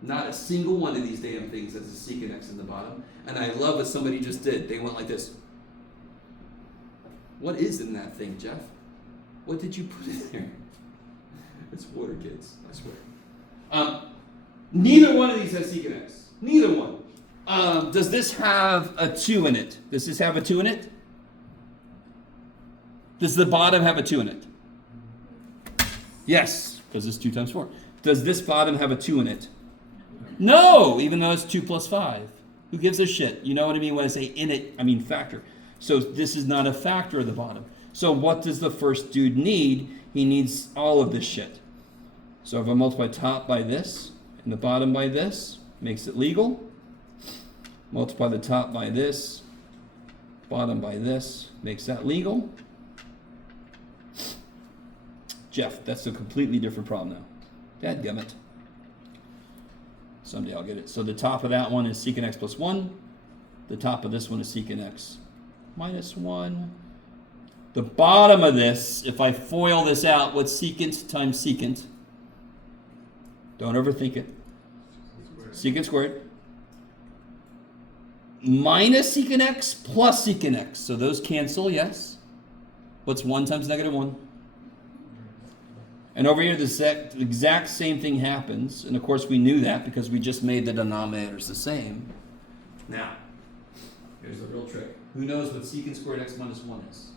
Not a single one of these damn things has a secant x in the bottom. And I love what somebody just did. They went like this. What is in that thing, Jeff? What did you put in there? It's water, kids. I swear. Neither one of these has secant x. Neither one. Does this have a 2 in it? Does this have a 2 in it? Does the bottom have a 2 in it? Yes, because it's 2 times 4. Does this bottom have a 2 in it? No, even though it's 2 plus 5. Who gives a shit? You know what I mean when I say in it, I mean factor. So this is not a factor of the bottom. So what does the first dude need? He needs all of this shit. So if I multiply top by this and the bottom by this, makes it legal. Multiply the top by this, bottom by this, makes that legal. Jeff, that's a completely different problem now. Dadgummit. Someday I'll get it. So the top of that one is secant x plus 1. The top of this one is secant x minus 1. The bottom of this, if I FOIL this out, what's secant times secant? Don't overthink it. Secant squared. Minus secant x plus secant x. So those cancel, yes. What's 1 times negative 1? And over here, the exact same thing happens. And of course, we knew that because we just made the denominators the same. Now, Here's the real trick. Who knows what secant squared x minus 1 is?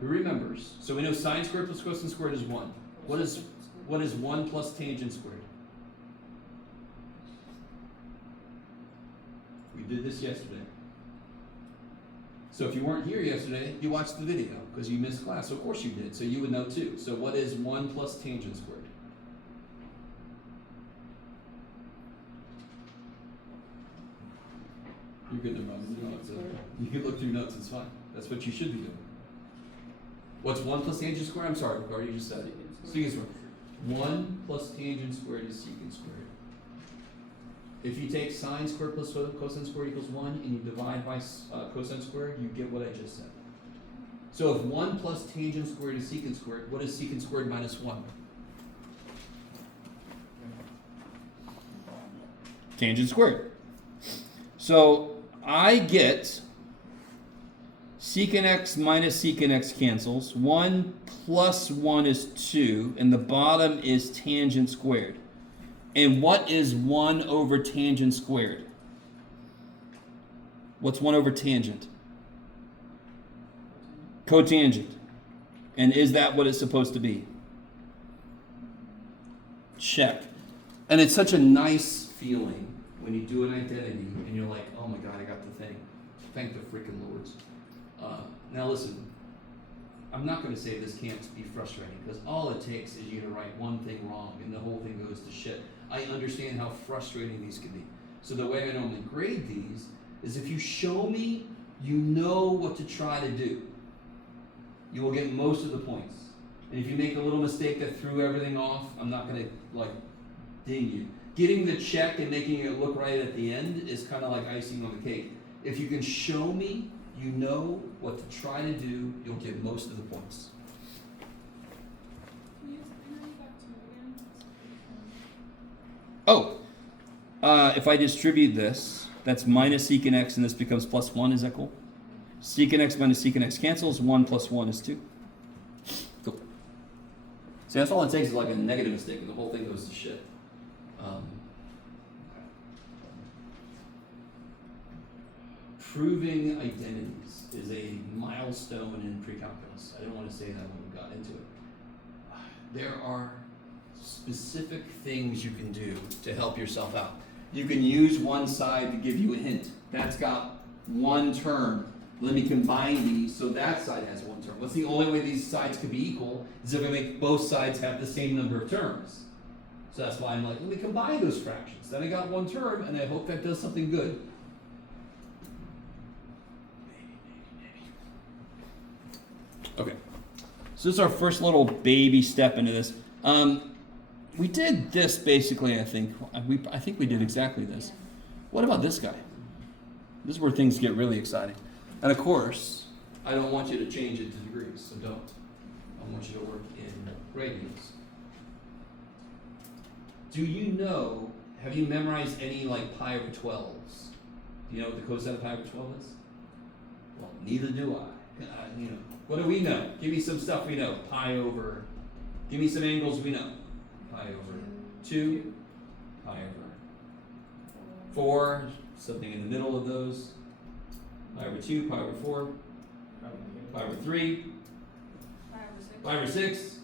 Who remembers? So we know sine squared plus cosine squared is 1. What is 1 plus tangent squared? We did this yesterday. So if you weren't here yesterday, you watched the video because you missed class. So of course you did. So you would know too. So what is 1 plus tangent squared? You're good to run. You can look through notes, it's fine. That's what you should be doing. What's 1 plus tangent squared? I'm sorry, Carter, you just said it. Secant squared. 1 plus tangent squared is secant squared. If you take sine squared plus cosine squared equals 1 and you divide by cosine squared, you get what I just said. So if 1 plus tangent squared is secant squared, what is secant squared minus 1? Tangent squared. So I get secant x minus secant x cancels. 1 plus 1 is 2, and the bottom is tangent squared. And what is 1 over tangent squared? What's 1 over tangent? Cotangent. And is that what it's supposed to be? Check. And it's such a nice feeling when you do an identity and you're like, oh my God, I got the thing. Thank the freaking Lords. Now listen, I'm not going to say this can't be frustrating because all it takes is you to write one thing wrong and the whole thing goes to shit. I understand how frustrating these can be. So the way I normally grade these is if you show me, you know what to try to do. You will get most of the points. And if you make a little mistake that threw everything off, I'm not going to ding you. Getting the check and making it look right at the end is kind of like icing on the cake. If you can show me, you know what to try to do, you'll get most of the points. Can you explain how you got 2 again? Oh, if I distribute this, that's minus secant x and this becomes plus 1, is that cool? Secant x minus secant x cancels, 1 plus 1 is 2. Cool. See, that's all it takes is like a negative mistake and the whole thing goes to shit. Proving identities is a milestone in pre-calculus. I didn't want to say that when we got into it. There are specific things you can do to help yourself out. You can use one side to give you a hint. That's got one term. Let me combine these so that side has one term. What's the only way these sides could be equal is if I make both sides have the same number of terms. So that's why I'm like, let me combine those fractions. Then I got one term and I hope that does something good. Okay, so this is our first little baby step into this. We did this basically, I think. I think we did exactly this. What about this guy? This is where things get really exciting. And of course, I don't want you to change it to degrees, so don't. I want you to work in radians. Do you know, have you memorized any like pi over 12s? Do you know what the cosine of pi over 12 is? Well, neither do I. What do we know? Give me some stuff we know. Pi over, give me some angles we know. Pi over 2, pi over 4, something in the middle of those. Pi over 2, pi over 4, pi over 3, 5 or 6. pi over 6,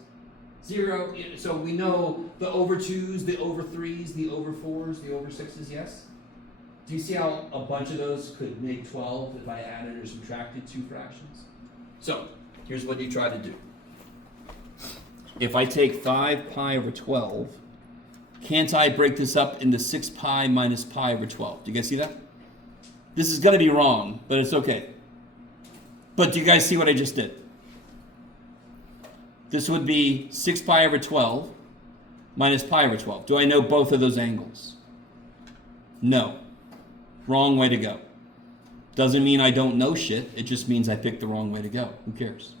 0. So we know the over 2s, the over 3s, the over 4s, the over 6s, yes? Do you see how a bunch of those could make 12 if I added or subtracted 2 fractions? So, here's what you try to do. If I take 5 pi over 12, can't I break this up into 6 pi minus pi over 12? Do you guys see that? This is going to be wrong, but it's okay. But do you guys see what I just did? This would be 6 pi over 12 minus pi over 12. Do I know both of those angles? No. Wrong way to go. Doesn't mean I don't know shit. It just means I picked the wrong way to go. Who cares?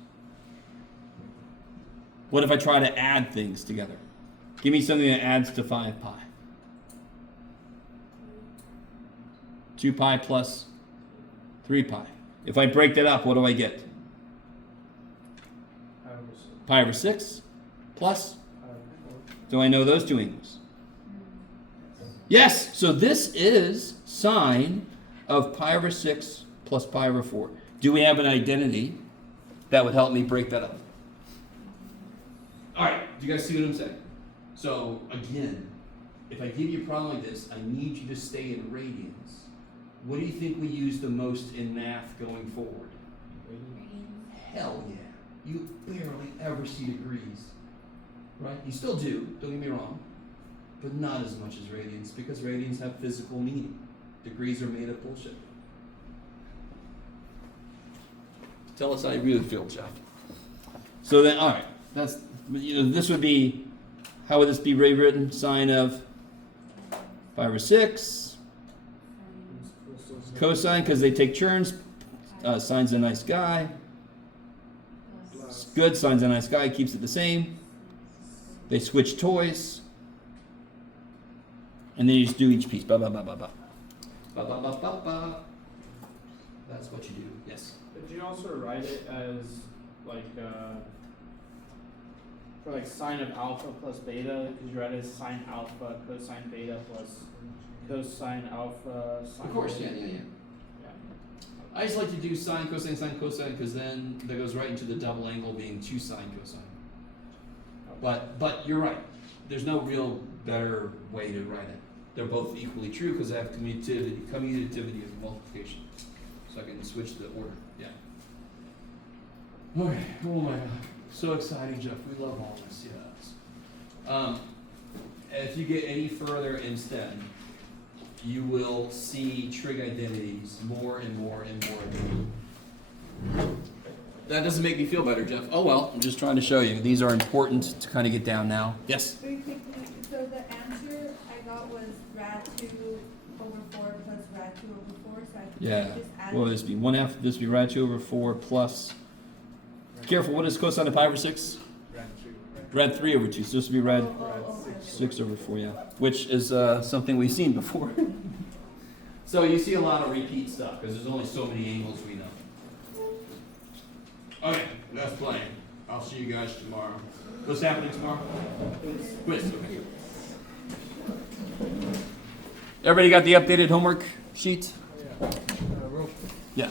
What if I try to add things together? Give me something that adds to 5 pi. 2 pi plus 3 pi. If I break that up, what do I get? Pi over 6 plus? Do I know those two angles? Yes, so this is sine of pi over 6 plus pi over 4. Do we have an identity that would help me break that up? All right, do you guys see what I'm saying? So again, if I give you a problem like this, I need you to stay in radians. What do you think we use the most in math going forward? Hell yeah. You barely ever see degrees, right? You still do, don't get me wrong, but not as much as radians because radians have physical meaning. Degrees are made of bullshit. Tell us how you really feel, Jeff. So then, all right, that's, this would be, how would this be rewritten? Sine of pi over 6, cosine, because they take turns. Sine's a nice guy. It's good, sine's a nice guy, keeps it the same. They switch toys. And then you just do each piece. Ba ba ba ba ba. Ba ba ba ba ba. That's what you do, yes. Did you also write it as like for like sine of alpha plus beta? Because you write it as sine alpha cosine beta plus cosine alpha sine Of course, beta. yeah. I just like to do sine, cosine, because then that goes right into the double angle being 2 sine, cosine. But you're right. There's no real better way to write it. They're both equally true because they have commutativity of multiplication. So I can switch the order. Yeah. Okay. Oh my God. So exciting, Jeff. We love all this. Yes. If you get any further in STEM, you will see trig identities more and more and more. That doesn't make me feel better, Jeff. Oh well, I'm just trying to show you. These are important to kind of get down now. Yes? Very quickly, so the answer I got was rad 2 over 4 plus rad 2 over 4, so I Yeah. just add. What would this be? 1/2, this would be rad 2 over 4 plus. Careful, what is cosine of pi over 6? Rad 3 over 2. So this would be rad Okay. 6 over 4, yeah. Which is something we've seen before. So you see a lot of repeat stuff because there's only so many angles we know. Okay, that's playing. I'll see you guys tomorrow. What's happening tomorrow? Quiz. Okay. Everybody got the updated homework sheet? Yeah.